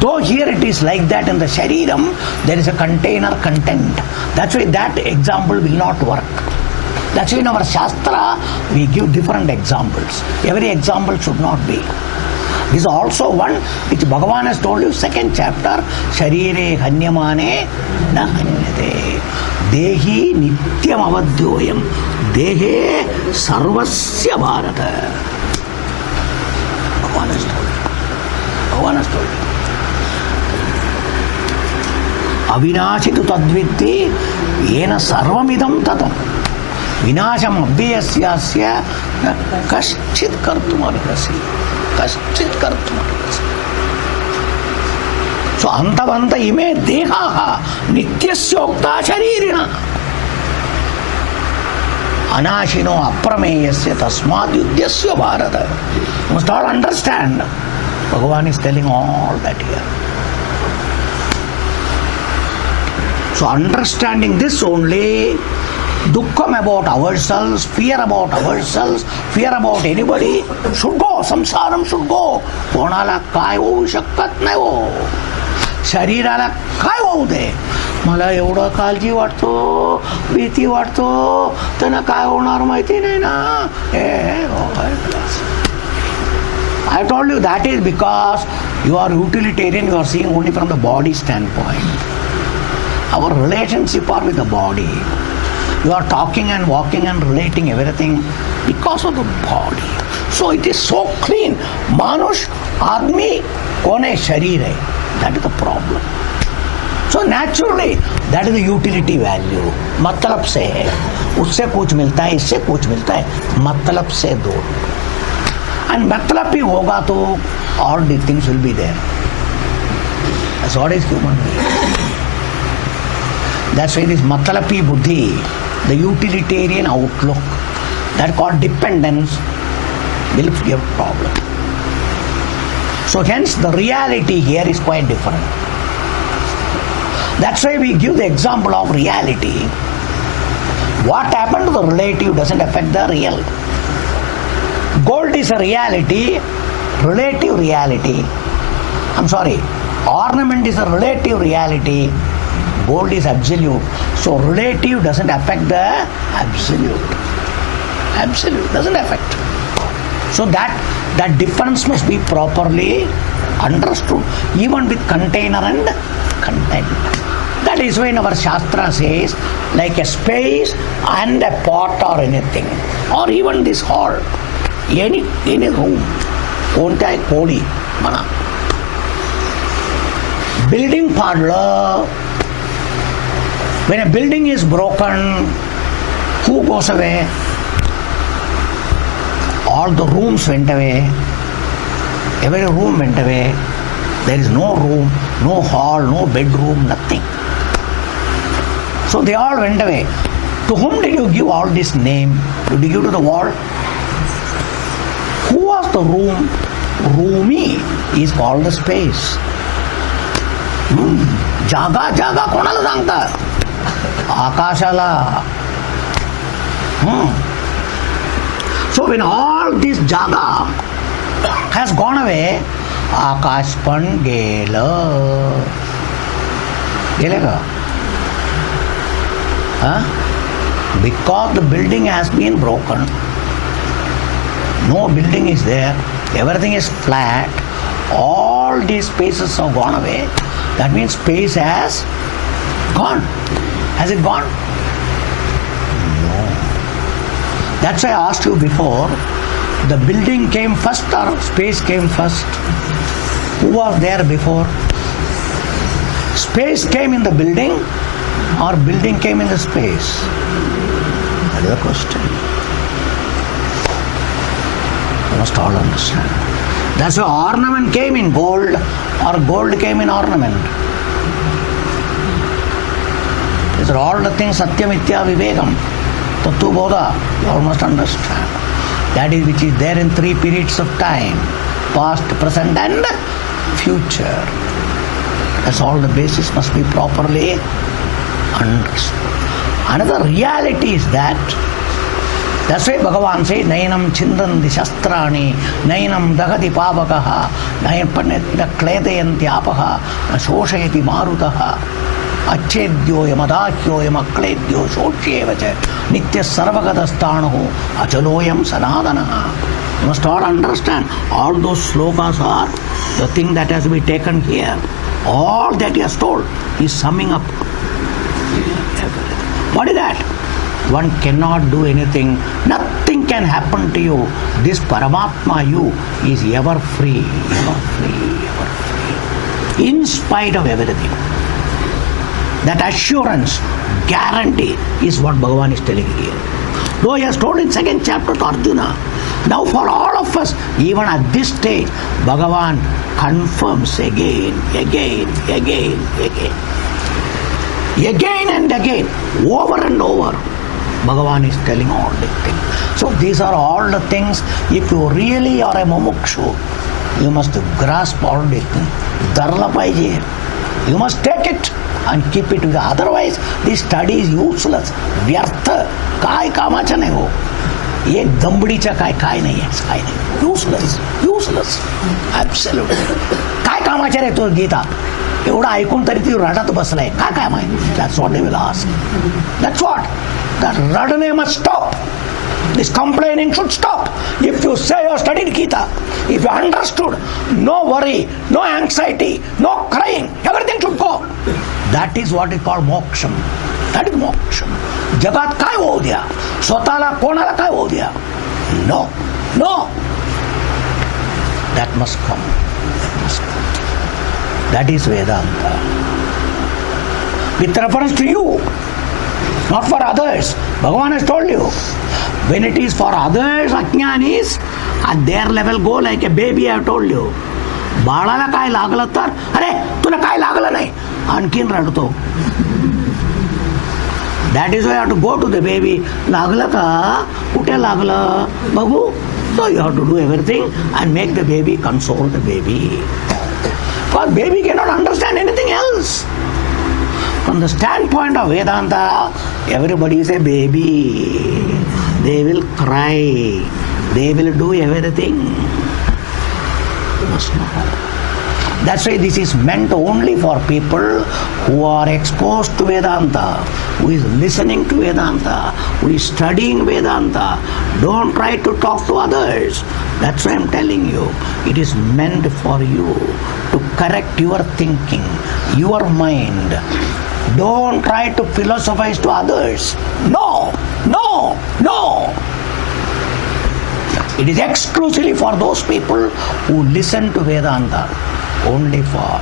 Though here it is like that in the Shariram, there is a container content. That's why that example will not work. That's why in our Shastra we give different examples. Every example should not be. This is also one which Bhagavan has told you, second chapter, Sharire Hanyamane na hanyate. Dehi nityam avadyoyam. Dehe sarvasya bharata. Bhagavan has told you. Bhagavan has told you. Avinashi tu tadvitti yena sarvamidam tatam. Vinasham abhyasyasya kaschit kartum arhasi. Kaschit kartum arhasi. So antavanta ime dehaha Nityasyokta sharirina. Anashino aprameyasya tasmad yudyasya bharata. You must all understand. Bhagavan is telling all that here. So understanding this only, dukkham about ourselves, fear about ourselves, fear about anybody should go. Samsaram should go. कोणाला काय होऊ शकत नाही हो. शरीराला काय होऊ दे. मला एवढं काळजी वाटतो, भीती वाटतो, त्यांना काय होणार माहिती नाही ना. I told you that is because you are utilitarian, you are seeing only from the body standpoint. Our relationship are with the body. You are talking and walking and relating everything because of the body. So it is so clean. Manush, Admi, kone sharir hai. That is the problem. So naturally, that is the utility value. मतलब से है, उससे कुछ मिलता है, इससे कुछ मिलता है, मतलब से दो. And मतलब भी होगा तो all the things will be there. That's what is human being. That's why this matalapi buddhi, the utilitarian outlook, that called dependence, will give problem. So hence the reality here is quite different. That's why we give the example of reality. What happened to the relative doesn't affect the real. Gold is a reality, relative reality. I'm sorry, ornament is a relative reality. Gold is absolute. So relative doesn't affect the absolute. Absolute doesn't affect. So that difference must be properly understood, even with container and content. That is why our Shastra says, like a space and a pot or anything, or even this hall, any room, kontai kodi mana. Building parlor. When a building is broken, who goes away? All the rooms went away. Every room went away. There is no room, no hall, no bedroom, nothing. So they all went away. To whom did you give all this name? Did you give to the wall? Who was the room? Roomy is called the space. Jaga कोणाला सांगतात? आकाशाला. So when all this jaga has gone away, आकाश पण गेलं. गेले का? Because the building has been broken. No building is there. Everything is flat. All these spaces have gone away. That means space has gone. Has it gone? No. That's why I asked you before, the building came first or space came first? Who was there before? Space came in the building or building came in the space? That is the question. You must all understand. That's why ornament came in gold or gold came in ornament. These are all the things Satya Mitya Vivekam. Tattva Bodha. You all must understand. That is which is there in three periods of time. Past, present and future. That's all the basis must be properly understood. Another reality is that that's why Bhagavan says, Nainam chindandi shastrani, Nainam dagati pavakaha, Nainam kledayanti apaha, Shoshayati marutaha, Achedyo yamadakyo yamakledyo shoshyevacha, Nitya sarvagadastaanaho, Achaloyam sanadanaha. You must all understand, all those slokas are the thing that has to be taken here. All that he has told is summing up. What is that? One cannot do anything. Nothing can happen to you. This Paramatma you is ever free, ever free, ever free. In spite of everything. That assurance, guarantee is what Bhagavan is telling here. Though he has told in 2nd chapter to Arjuna. Now for all of us, even at this stage, Bhagavan confirms again. Again and again, over and over, Bhagavan is telling all these things. So these are all the things, if you really are a mumukshu, you must grasp all these things. Dharla paije. You must take it and keep it with you. Otherwise, this study is useless. Vyartha. Kai kamacha nahi ho. एक दंबडीच्या काय नाही आहे, काय नाही. Useless absolutely. काय कामाच्या रे तो गीता, एवढं ऐकून तरी ती रडत बसलाय, काय माहिती. That's what they will ask. That's what. That रडणे must stop. This complaining should stop. If you say you studied Gita, if you understood, no worry, no anxiety, no crying, everything should go. That is what is called moksham. That is moksham. जगात काय होऊ द्या, स्वतःला कोणाला काय होऊ द्या. No. That must come. That is Vedanta. With reference to you, not for others. Bhagavan has told you. When it is for others, ajnan is at their level, go like a baby. I have told you. बाळाला काय लागलं तर, अरे तुला काय लागलं नाही, आणखीन रडतो. That is why you have to go to the baby. लागलं का, कुठे लागलं बघू. So you have to do everything and make the baby, console the baby. Because baby cannot understand anything else. From the standpoint of Vedanta, everybody is a baby. They will cry. They will do everything. You must know. That's why this is meant only for people who are exposed to Vedanta, who is listening to Vedanta, who is studying Vedanta. Don't try to talk to others. That's why I'm telling you. It is meant for you to correct your thinking, your mind. Don't try to philosophize to others. No. It is exclusively for those people who listen to Vedanta. Only for.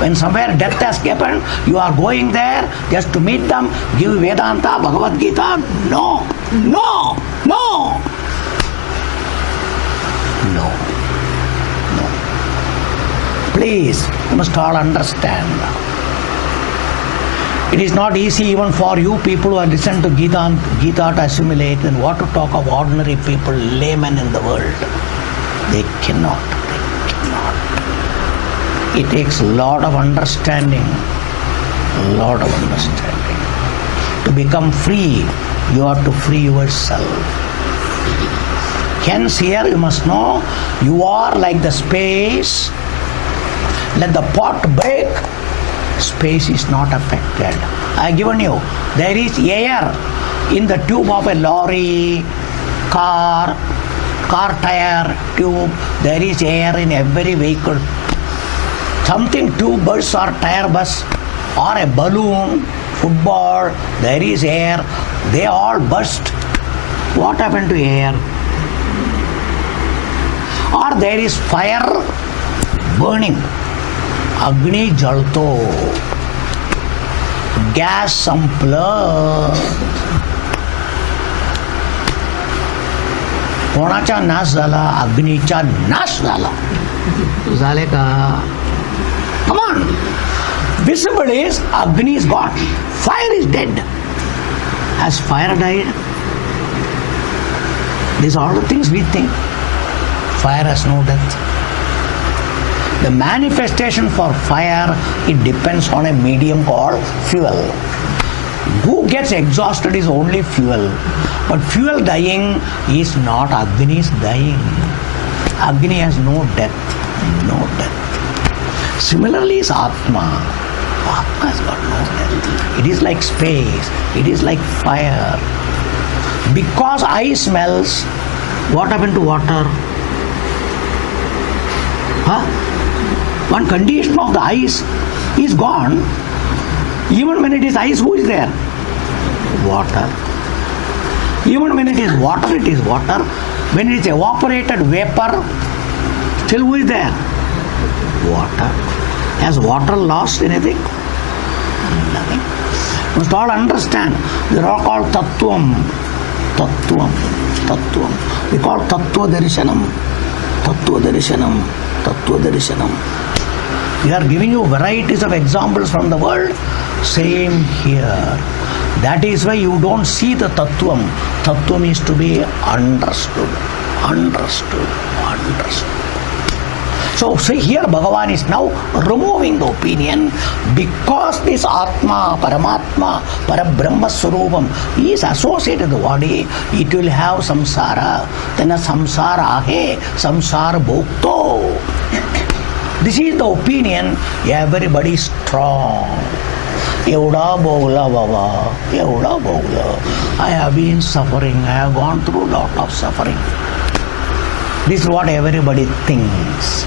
When somewhere death has happened, you are going there just to meet them, give Vedanta, Bhagavad Gita. No. Please, you must all understand. It is not easy even for you people who are listening to Gita to assimilate, and what to talk of ordinary people, laymen in the world. They cannot. It takes a lot of understanding. To become free, you have to free yourself. Hence here you must know, you are like the space. Let the pot break, space is not affected. I have given you, there is air in the tube of a lorry, car tire tube. There is air in every vehicle. Something, tubers or tire bus or a balloon, football, there is air. They all burst. What happened to air? Or there is fire burning. Agni jalto. Gas संपलं. कोणाचा नाश झाला? अग्नीचा नाश झाला. झाले का? Come on. Visible is Agni is gone. Fire is dead. Has fire died? These are all the things we think. Fire has no death. The manifestation for fire, it depends on a medium called fuel. Who gets exhausted is only fuel. But fuel dying is not Agni's dying. Agni has no death. Similarly is Atma. Atma has got no death. It is like space. It is like fire. Because ice smells, what happened to water? One condition of the ice is gone. Even when it is ice, who is there? Water. Even when it is water, it is water. When it is evaporated vapor, still who is there? Water. Has water lost anything? Nothing. You must all understand. They are all called Tattvam. We call Tattva Darshanam. We are giving you varieties of examples from the world Same here. That is why you don't see the Tattvam. Tattvam is to be understood. Understood. Understood. So see here Bhagavan is now removing the opinion because this Atma, Paramatma, Parabrahma Swarupam is associated with the body, it will have samsara. Then a samsara ahe, samsara bhokto. This is the opinion, everybody is strong. Evda bogla baba, evda bogla. I have been suffering, I have gone through a lot of suffering. This is what everybody thinks.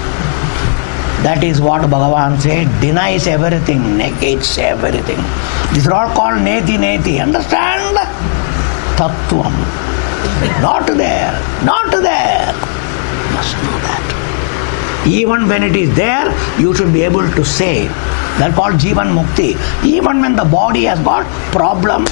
That is what Bhagavan said, denies everything, negates everything. These are all called neti neti. Understand? Tattvam. Not there. Not there. You must know that. Even when it is there, you should be able to say. That's called Jivan Mukti. Even when the body has got problem,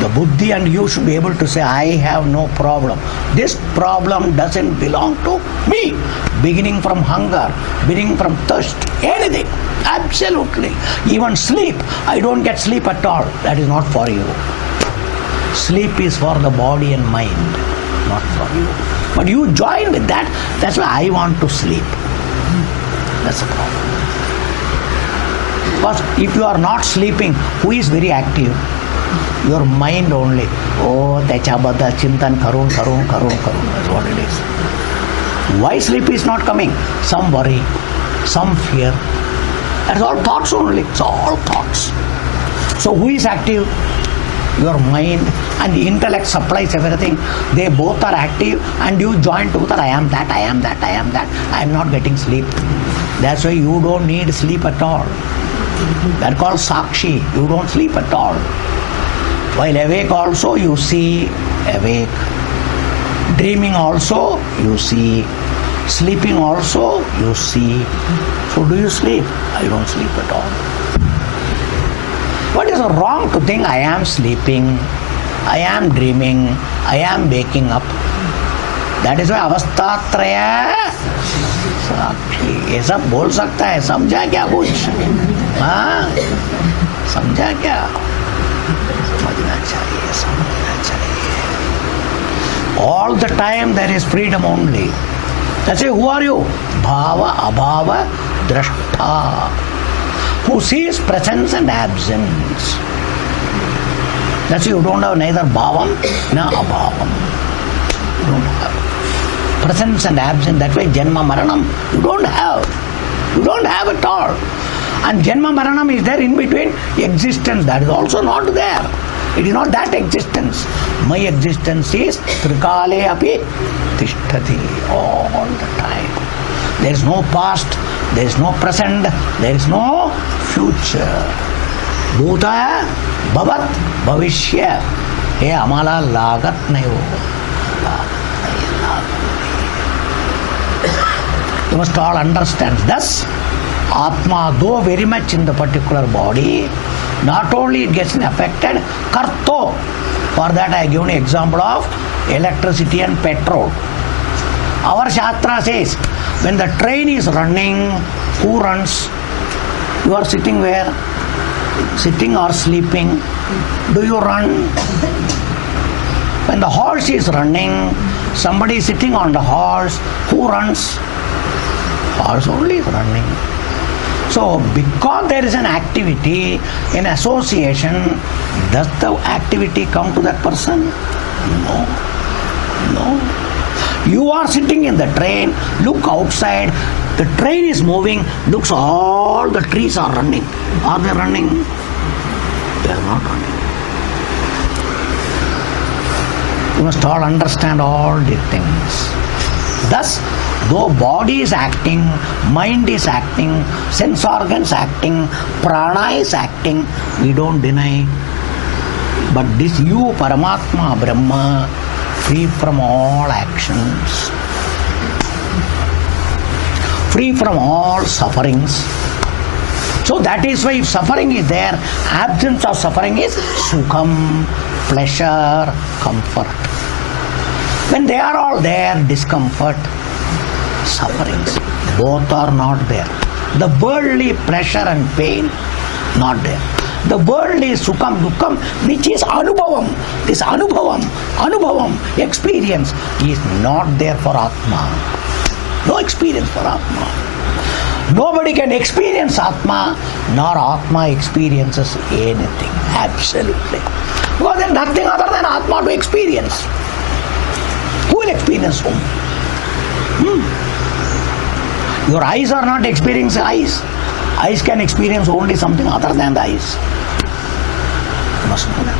the buddhi and you should be able to say, I have no problem. This problem doesn't belong to me. Beginning from hunger, beginning from thirst, anything. Absolutely. Even sleep. I don't get sleep at all. That is not for you. Sleep is for the body and mind, not for you. But you join with that. That's why I want to sleep. That's the problem. Because if you are not sleeping, who is very active? Your mind only. Oh, techabada, chintan, karun. That's what it is. Why sleep is not coming? Some worry, some fear. That's all thoughts only. It's all thoughts. So who is active? Your mind and the intellect supplies everything. They both are active and you join together. I am that. I am not getting sleep. That's why you don't need sleep at all. That's called Sakshi. You don't sleep at all. While awake also you see awake. Dreaming also you see. Sleeping also you see. So do you sleep? I don't sleep at all. What is wrong to think I am sleeping, I am dreaming, I am waking up? That is why अवस्थात्रय साक्षी ये सब बोल सकता है. समझा क्या कुछ? हाँ, समझा क्या? समझना चाहिए. All the time there is freedom only. That's why who are you? Bhava, abhava, drashta. Who sees presence and absence. That's why you don't have neither bhavam nor abhavam. You don't have presence and absence. That way janma maranam you don't have. You don't have at all. And janma maranam is there in between existence. That is also not there. It is not that existence. My existence is trikale api tishtati, all the time. There is no past, there is no present, there is no future. Bhuta, bhavat, bhavishya. Hey, amala lagat nahi ho. You must all understand. Thus, Atma, though very much in the particular body, not only it gets affected, karto. For that I give an example of electricity and petrol. Our Shastra says, when the train is running, who runs? You are sitting where? Sitting or sleeping? Do you run? When the horse is running, somebody is sitting on the horse, who runs? Horse only is running. So, because there is an activity in association, does the activity come to that person? No. You are sitting in the train, look outside, the train is moving, looks all the trees are running. Are they running? They are not running. You must all understand all these things. Thus, though body is acting, mind is acting, sense organs acting, prana is acting, we don't deny. But this you, Paramatma, Brahma, free from all actions, free from all sufferings. So that is why if suffering is there, absence of suffering is sukham, pleasure, comfort. When they are all there, discomfort, sufferings, both are not there. The worldly pressure and pain, not there. The world is Sukham, Dukkham, which is Anubhavam. This Anubhavam, experience is not there for Atma. No experience for Atma. Nobody can experience Atma, nor Atma experiences anything. Absolutely. Because there is nothing other than Atma to experience. Who will experience whom? Your eyes are not experiencing eyes. Eyes can experience only something other than the eyes. You must know that.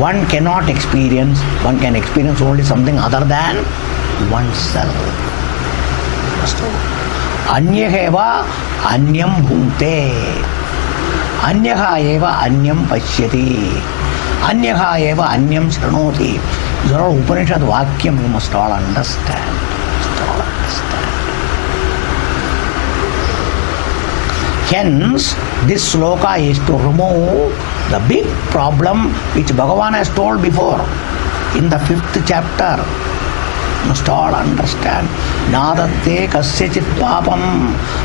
One can experience only something other than oneself. You must know. Anyaha eva anyam bhunte. Anyaha eva anyam pashyati. Anyaha eva anyam sranoti. These are all Upanishad Vakyam, you must all understand. Hence, this sloka is to remove the big problem which Bhagavan has told before in the 5th chapter. You must all understand. Nadatte kasyachit papam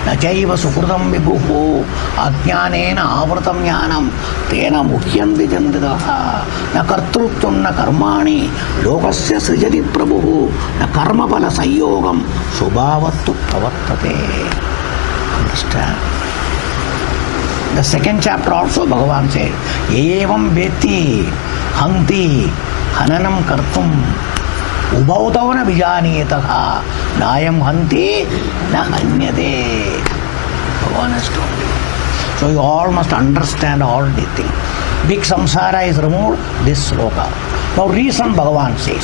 nachaiva sukrutam vibhuhu ajnanena avratam jnanam tena muhyanti jandidaha na kartrutvam na karmani lokasya srijati prabhuhu na karmapala sayyogam subhavattu pravartate. Understand? The 2nd chapter also Bhagavan said, evam veti hanti hananam kartum ubhautavana vijaniyataha nayam hanti na hanyate. Bhagavan has told you. So you all must understand all these things. Big samsara is removed, this sloka. Now reason Bhagavan says.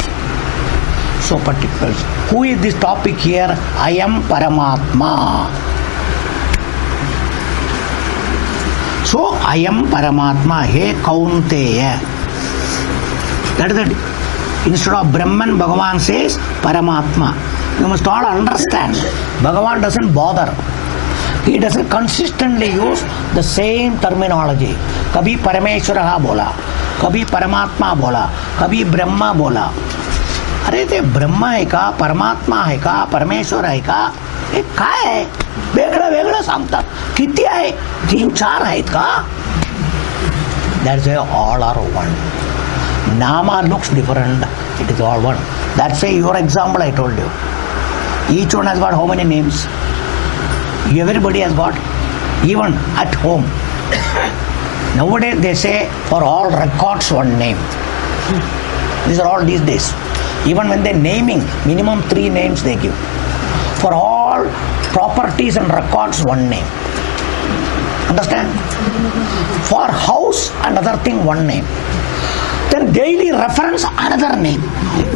So particular. Who is this topic here? I am Paramatma. So, I am Paramatma, He Kaunteya. That is it. Instead of Brahman, Bhagavan says Paramatma. You must all understand. Bhagavan doesn't bother. He doesn't consistently use the same terminology. Kabhi Parameshwaraha bola, kabhi Paramatma bola, kabhi Brahma bola. अरे ते ब्रह्मा आहे का परमात्मा आहे का परमेश्वर आहे का हे काय आहे वेगळं वेगळं सांगतात किती आहे 3-4 आहेत का that's why all are one nama looks different it is all one that's why your example I told you each one has got how many names everybody has got even at home nowadays they say for all records one name these are all these days. Even when they're naming, minimum 3 names they give. For all properties and records, one name. Understand? For house, another thing, one name. Then daily reference, another name.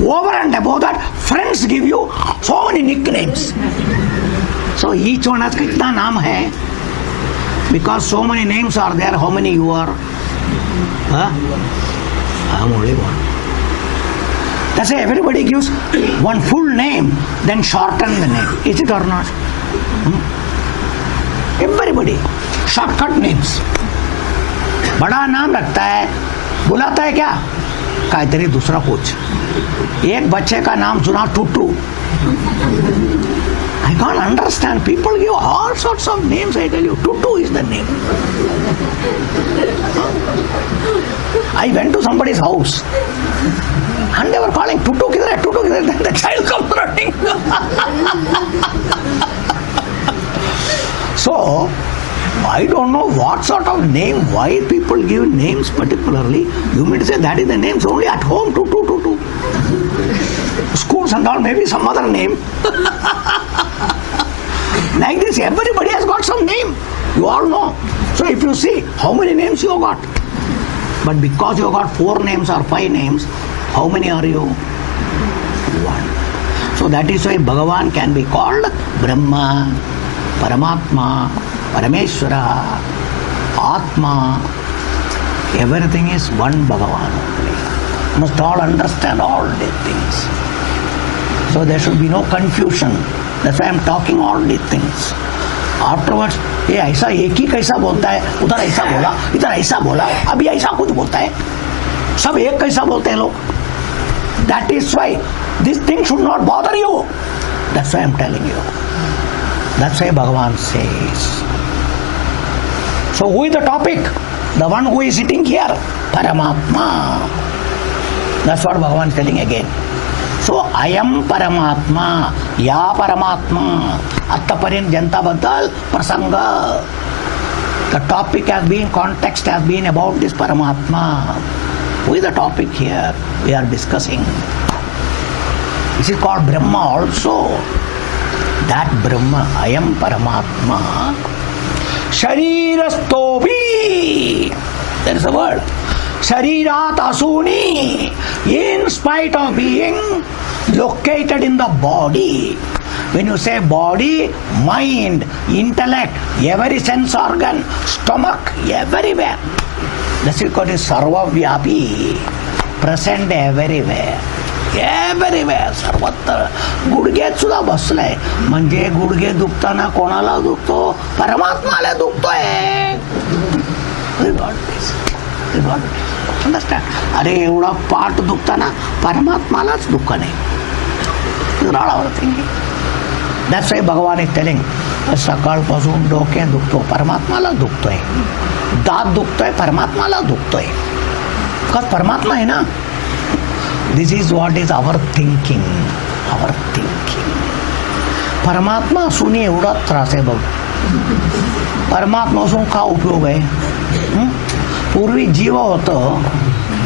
Over and above that, friends give you so many nicknames. So each one has kitna naam hai. Because so many names are there, how many you are? Huh? I am only one. That's why everybody gives one full name, then shorten the name. Is it or not? Everybody. Shortcut names. बड़ा नाम रखता है, बुलाता है क्या? कायतरी दूसरा कुछ. एक बच्चे का नाम सुना टुट्टू. I can't understand. People give all sorts of names, I tell you. Tutu is the name. I went to somebody's house. And they were calling, Tutu kidhar hai, Tutu kidhar hai. Then the child comes running. So, I don't know what sort of name, why people give names particularly. You mean to say that is the names only at home, Tutu, Tutu. Schools and all, maybe some other name. Like this, everybody has got some name. You all know. So if you see, how many names you got? But because you got 4 names or 5 names, how many are you? 1. So that is why Bhagavan can be called Brahma, Paramatma, Parameshwara, Atma. Everything is one Bhagavan only. You must all understand all these things. So there should be no confusion. That's why I am talking all these things. Afterwards, ये ऐसा एक ही कैसा बोलता है, उधर ऐसा बोला, इधर ऐसा बोला, अभी ऐसा कुछ बोलता है, सब एक कैसा बोलते हैं लोग. That is why this thing should not bother you. That's why I am telling you. That's why Bhagavan says. So who is the topic? The one who is sitting here, Paramatma. That's what Bhagavan is telling again. So I am Paramatma, Ya Paramatma, Attaparin Janta Baddal Prasanga. The topic has been, context has been about this Paramatma. Who is the topic here we are discussing? This is called Brahma also. That Brahma, I am Paramatma. Sharirastobi. There is a word. Sharirat asuni. In spite of being located in the body. When you say body, mind, intellect, every sense organ, stomach, everywhere. That's called Sarva Vyapi. Present everywhere. Everywhere. Sarvatra. गुडघ्यात सुद्धा बसलाय. म्हणजे गुडघे दुखताना कोणाला दुखतो? परमात्माला दुखतोय. Understand? अरे एवढा पाठ दुखताना परमात्मालाच दुःख नाही. That's why Bhagavan is telling, सकाळपासून डोके दुखतो, परमात्माला दुखतोय. दात दुखतोय, परमात्माला दुखतोय. because परमात्मा आहे ना. This is what is our thinking. Our thinking. परमात्मा असून एवढा त्रास आहे बघ. परमात्मा असून का उपयोग आहे? पूर्वी जीव होतं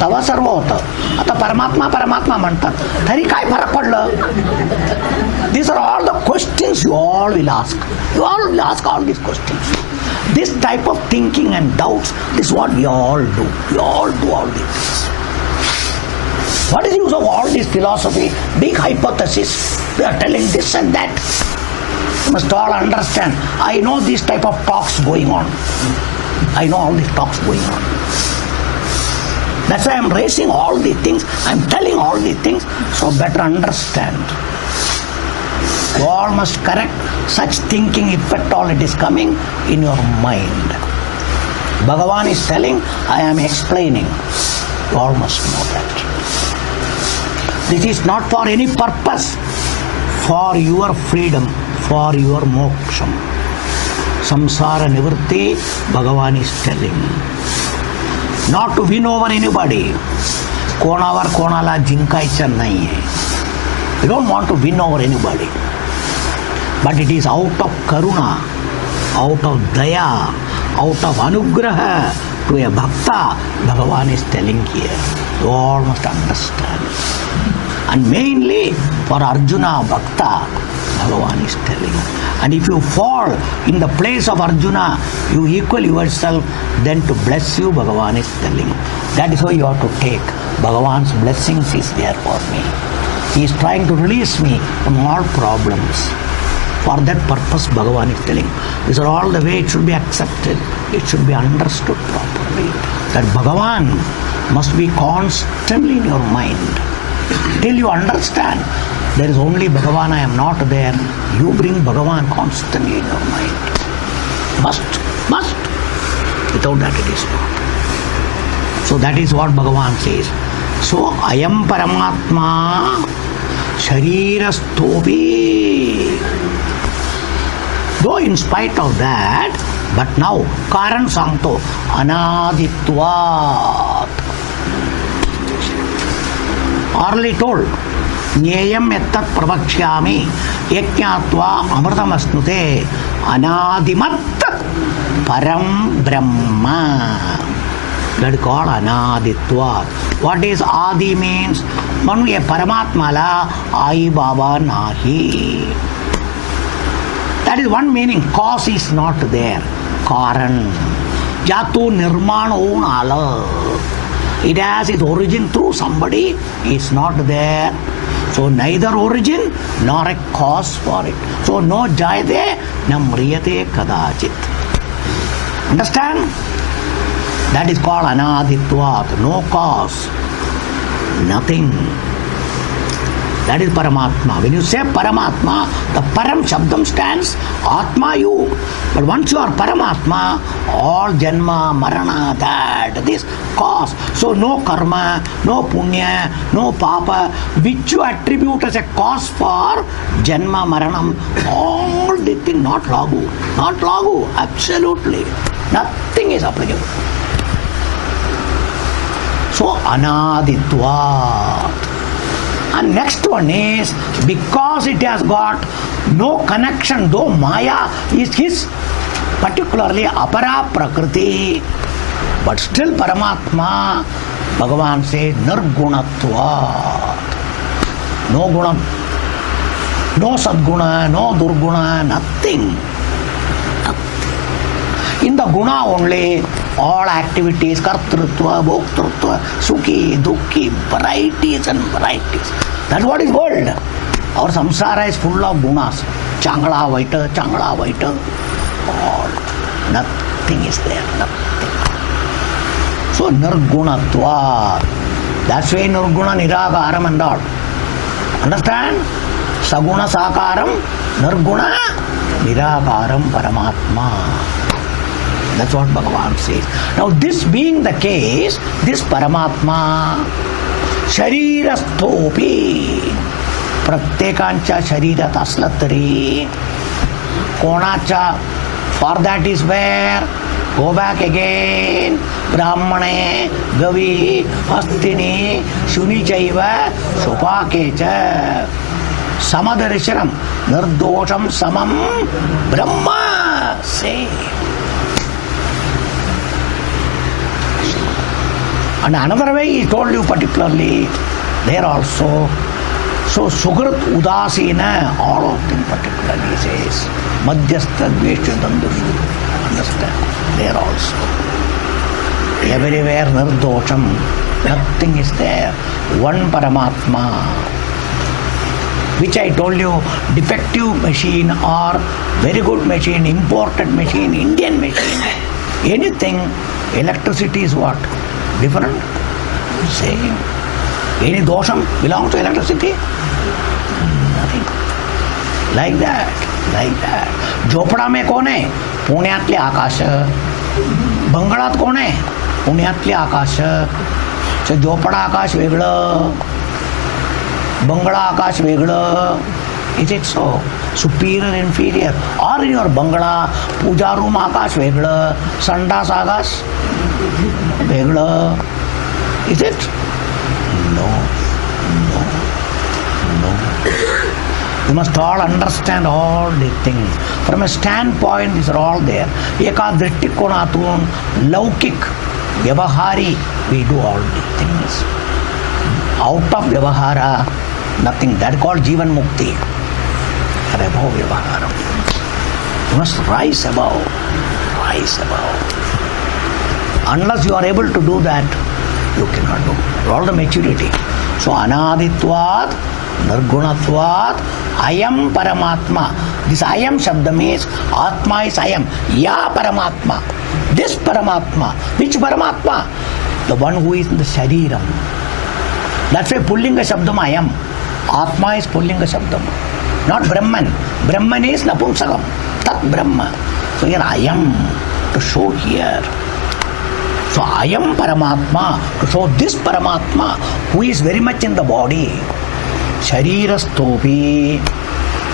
तेव्हा सर्व होतं. आता परमात्मा परमात्मा म्हणतात. तरी काय फरक पडलं? These are all the questions you all will ask. You all will ask all these questions. This type of thinking and doubts, this is what we all do. We all do all this. What is the use of all this philosophy? Big hypothesis. They are telling this and that. You must all understand. I know these type of talks going on. I know all these talks going on. That's why I am raising all these things. I am telling all these things so better understand. You all must correct such thinking if at all it is coming in your mind. Bhagavan is telling, I am explaining. You all must know that. This is not for any purpose. For your freedom, for your moksham. Samsara nivritti, Bhagavan is telling. Not to win over anybody. कोणावर कोणाला जिंकायचं नाहीये. We don't want to win over anybody. But it is out of karuna, out of daya, out of anugraha to a bhakta, Bhagavan is telling here. You all must understand. And mainly for Arjuna bhakta, Bhagavan is telling. And if you fall in the place of Arjuna, you equal yourself, then to bless you, Bhagavan is telling. That is why you have to take. Bhagavan's blessings is there for me. He is trying to release me from all problems. For that purpose, Bhagavan is telling. These are all the way it should be accepted. It should be understood properly. That Bhagavan must be constantly in your mind. Till you understand, there is only Bhagavan, I am not there. You bring Bhagavan constantly in your mind. Must. Without that it is not. So that is what Bhagavan says. So, I am Paramatma, Sharirastobi. Though in spite of that, but now, Karan Sankto, Anaditvat. Orally told, Nyayam ettat pravakshami, Yajñatva amritamasnute, Anadimat Param Brahma. That is called Anaditvat. What is Adi means? Manu ye Paramatma la Ai Baba nahi. That is one meaning. Cause is not there. Karan. Jatu Nirman own ala. It has its origin through somebody. It's not there. So neither origin nor a cause for it. So no jayate na mriyate kadachit. Understand? That is called Anaditvat. No cause. Nothing. That is Paramatma. When you say Paramatma, the Param Shabdam stands Atma you. But once you are Paramatma, all Janma, Marana, that, this cause. So no karma, no punya, no papa, which you attribute as a cause for Janma, Maranam, all the thing not lagu. Not lagu, absolutely. Nothing is applicable. So Anaditva. And next one is, because it has got no connection, though Maya is his, particularly Apara Prakriti, but still Paramatma, Bhagavan says, Nirgunatva. No guna, no sadguna, no durguna, nothing. In the guna only, all activities, kartrutva, bhoktrutva, sukhi, dukhi, varieties and varieties. That's what is world. Our samsara is full of gunas. Changala, vaita, all. Nothing is there, nothing. So, nirgunatva. That's why nirguna, niragaram and all. Understand? Saguna, sakaram, nirguna, niragaram, paramatma. That's what Bhagavan says. Now this being the case, this Paramatma, Sharirasthopi, Pratyekancha Sharirat Aslatari, Konacha, for that is where, go back again, Brahmane, Gavi, Hastini, Shunichaiva, Supakecha, Samadarisharam, Nirdosham Samam, Brahma, say. And another way he told you particularly, there also, so Sugrat Udasina, all of them particularly says, Madhyastha Dveshya Dandushu, understand, there also. Everywhere Nirdosham, nothing is there, one Paramatma, which I told you, defective machine or very good machine, imported machine, Indian machine, anything, electricity is what? Different? Same. Any dosham belongs to electricity? Nothing. Like that. Jhopada mein kon hai? Punyatli Akasha. Bangalat kon hai? Punyatli Akasha. So Jhopada Akash vegla. Bangala Akash vegla. Is it so? Superior, inferior? Or in your Bangala, Puja room Akash vegla. Sandas Akash vegla. Is it? No. You must all understand all these things. From a standpoint, these are all there. Eka drishti konatun, laukik, vyavahari, we do all these things. Out of vyavahara, nothing. That is called Jivan Mukti. Above vyavahara. You must rise above. Unless you are able to do that, you cannot do. All the maturity. So Anaditvat, Nirgunatvat, Ayam Paramatma. This Ayam Shabda means Atma is Ayam. Ya Paramatma. This Paramatma. Which Paramatma? The one who is in the Shariram. That's why Pullinga Shabdam Ayam. Atma is Pullinga Shabdam. Not Brahman. Brahman is Napumsakam. Tat Brahma. So here Ayam to show here. So Ayam Paramatma, to show this Paramatma who is very much in the body. Sharirasthopi.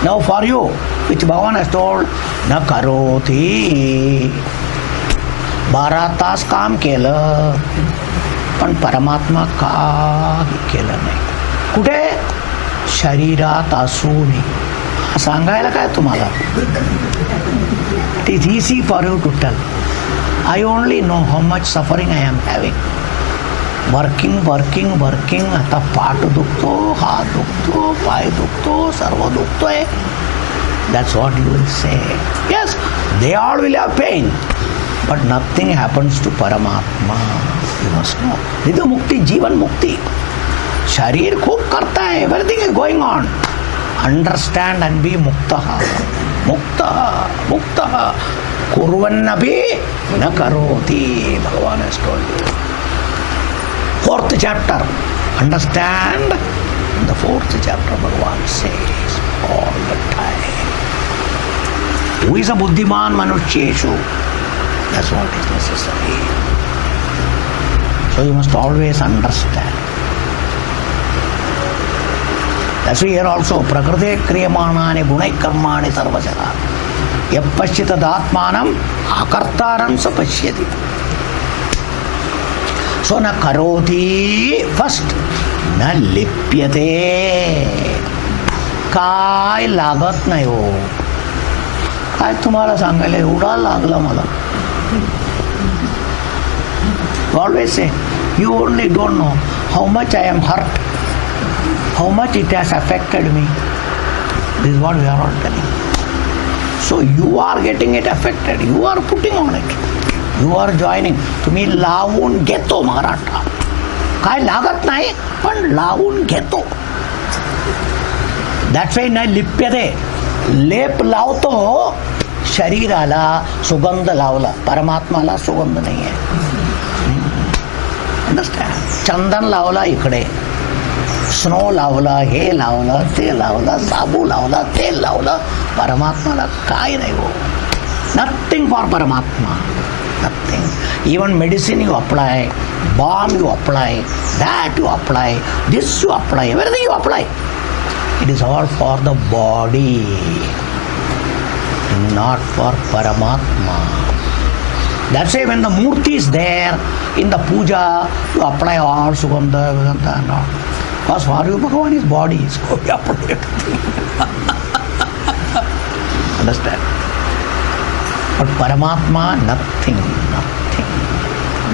Now for you, which Bhagavan has told, Na karoti. 12 तास काम केलं पण परमात्मा काही केलं नाही. कुठे? शरीरात असून. सांगायला काय तुम्हाला? It is easy for you to tell. I only know how much suffering I am having. Working. आता पाठ दुखतो, हात दुखतो, पाय दुखतो, सर्व दुखतोय. That's what you will say. Yes, they all will have pain. But nothing happens to Paramatma. You must know. This is Mukti, Jivan Mukti. Sharir खूप करता है. Everything is going on. Understand and be Muktaha. Muktaha. Kurvannapi na karoti. Bhagavan has told you. 4th chapter. Understand In the 4th chapter, Bhagavan says all the time, who is a buddhiman manusheshu? That's what is necessary. So you must always understand. That's why here also, prakrite kriyamanani gunai karmani sarvajana. Yappashita datmanam akartaram sapashyati. So na karoti first, na lipyate. काय लागत नाही हो. काय तुम्हाला सांगायला एवढा लागला मला. Always say, you only don't know how much I am hurt, how much it has affected me. This is what we are all telling. So you are getting it affected, you are putting on it, you are joining. तुम्ही लावून घेतो मराठा. काय लागत नाही पण लावून घेतो. That's why न लिप्यते. लेप लावतो शरीराला, सुगंध लावला, परमात्माला सुगंध नाही आहे. चंदन लावला इकडे, स्नो लावला, हे लावलं, ते लावलं, साबू लावला, तेल लावलं, परमात्माला काय नाही हो. नथिंग फॉर परमात्मा, nothing. Even medicine you apply, balm you apply, that you apply, this you apply, everything you apply. It is all for the body, not for Paramatma. That's why when the Murti is there in the puja, you apply all Sugandha, Vedanta and all. Because for you, Bhagavan is body, so you apply everything. Understand? But Paramatma, nothing.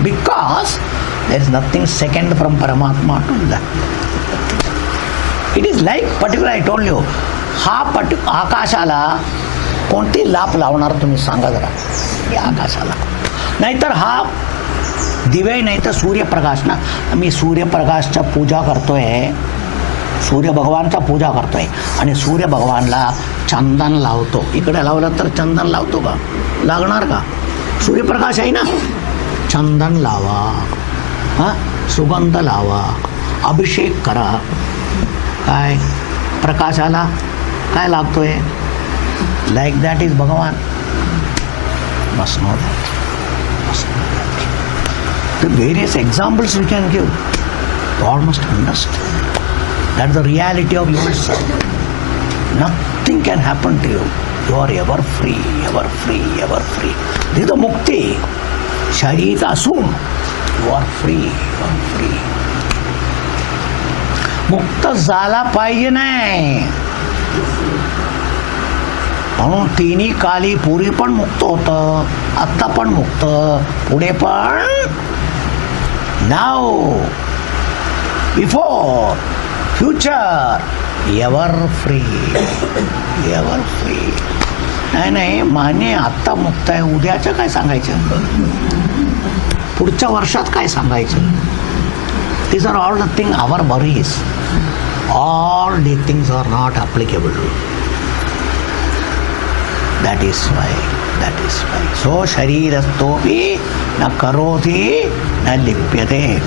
Because there is nothing second from Paramatma to that. It is like, particularly I told you, आकाशाला कोणती लाप लावणार तुम्ही सांगा जरा. या आकाशाला नाहीतर हा दिवे नाही तर सूर्यप्रकाश ना. मी सूर्यप्रकाशचा पूजा करतोय, सूर्य भगवानचा पूजा करतोय आणि सूर्य भगवानला चंदन लावतो. इकडे लावलं तर चंदन लावतो का? लागणार का? सूर्यप्रकाश आहे ना. चंदन लावा, सुगंध लावा, अभिषेक करा. काय प्रकाशाला काय लागतोय? लाईक दॅट इज भगवान. Must know that. The various examples we can give, God must understand. That's the reality of yourself. Nothing can happen to you. You are ever free, ever free, ever free. This is the mukti. Sharit asun, you are free, you are free. मुक्त झाला पाहिजे नाही म्हणून तिन्ही काली पूर्वी पण मुक्त होतं, आत्ता पण मुक्त, पुढे पण. Now, before, future, ever free, ever free. नाही मान्य आत्ता मुक्त आहे, उद्याचं काय सांगायचं, पुढच्या वर्षात काय सांगायचं. These are all the things our worries. All these things are not applicable. That is why. So sharirastopi na karoti na lipyate.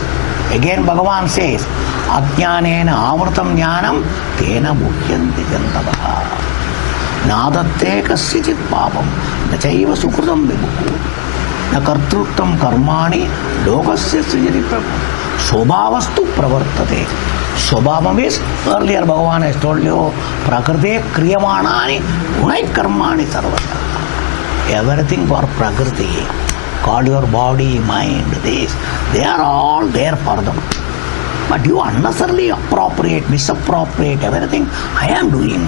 Again Bhagavan says, ajnanena amrutam jnanam tena muhyanti jantavaha. Nadatte kasyachit papam na chaiva sukrutam vibhu na kartruttam karmani lokasya srijati prabhu. Swabhavastu pravartate. Swabhava means, earlier Bhagavan has told you, prakriti kriyamanani gunai karmani sarvata. Everything for prakriti, call your body, mind, this, they are all there for them. But you unnecessarily appropriate, misappropriate everything. I am doing.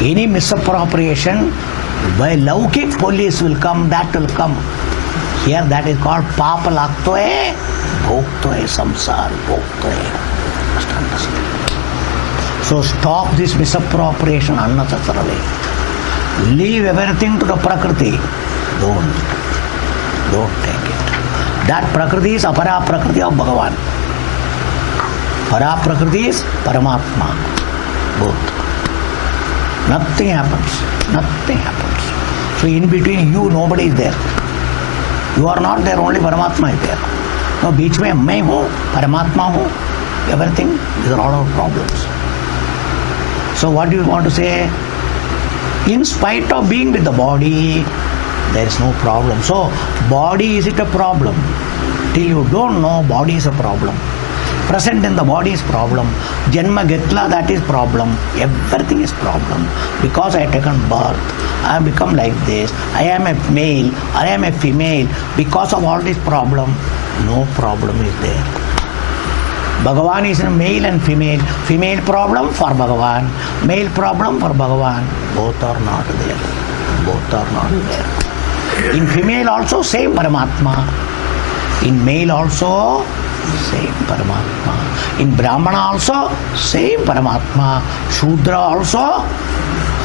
Any misappropriation, by laukik police will come, that will come. Here that is called papa lagtoe, bhogtoe, samsar, bhogtoe. Must understand. So stop this misappropriation unnecessarily. Leave everything to the prakriti. Don't take it. That prakriti is apara prakriti of Bhagavan. Para prakriti is Paramatma. Both. Nothing happens. So in between you, nobody is there. You are not there, only Paramatma is there. No, बीच में मैं हूँ, परमात्मा हूँ, everything, these are all our problems. So what do you want to say? In spite of being with the body, there is no problem. So body, is it a problem? Till you don't know, body is a problem. Present in the body is problem. Janma Getla, that is problem. Everything is problem. Because I have taken birth, I have become like this. I am a male, I am a female. Because of all this problem, no problem is there. Bhagavan is a male and female. Female problem for Bhagavan, male problem for Bhagavan. Both are not there. Both are not there. In female also same Paramatma. In male also same Paramatma. In Brahmana also same Paramatma. Shudra also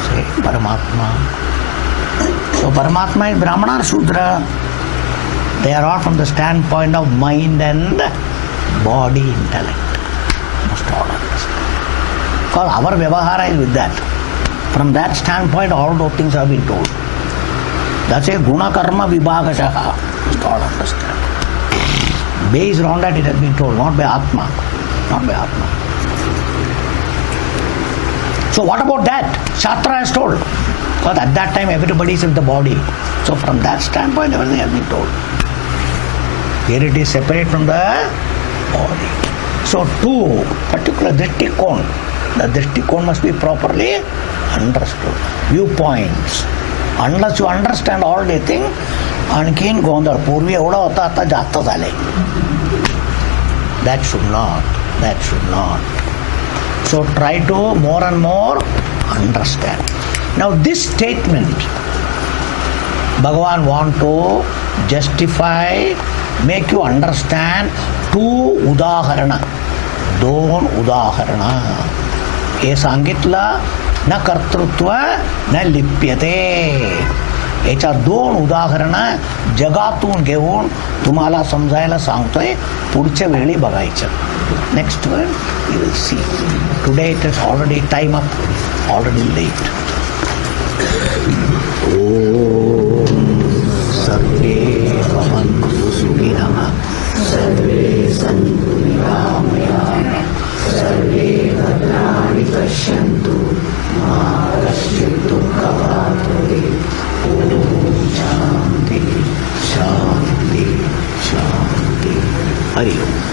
same Paramatma. So Paramatma is Brahmana or Shudra? They are all from the standpoint of mind and body, intellect. Must all understand. Because our Vyavahara is with that. From that standpoint, all those things have been told. That's a Guna Karma Vibhagashaha. Must all understand. Based on that, it has been told, not by Atma. Not by Atma. So what about that? Shastra has told. Because at that time, everybody is in the body. So from that standpoint, everything has been told. Here it is separate from the body. So two particular drishtikon. The drishtikon must be properly understood. Viewpoints. Unless you understand all the things, आणखीन गोंधळ पूर्वी एवढा होता आता जास्त झाले. That should not. That should not. So try to more and more understand. Now this statement, Bhagavan want to justify, make you understand two udaharana. दोन उदाहरणा. हे सांगितलं न कर्तृत्व न लिप्यते. याच्या दोन उदाहरणं जगातून घेऊन तुम्हाला समजायला सांगतोय. पुढच्या वेळी बघायचं. Next one you will see. Today it is already time up, already late. ओम सर्वे भवन्तु सुखिनः, सर्वे सन्तु निरामयाः, सर्वे भद्राणि पश्यन्तु, मा कश्चित् दुःखभाग् भवेत्. ओम शांति शांति शांति. हरि ओम.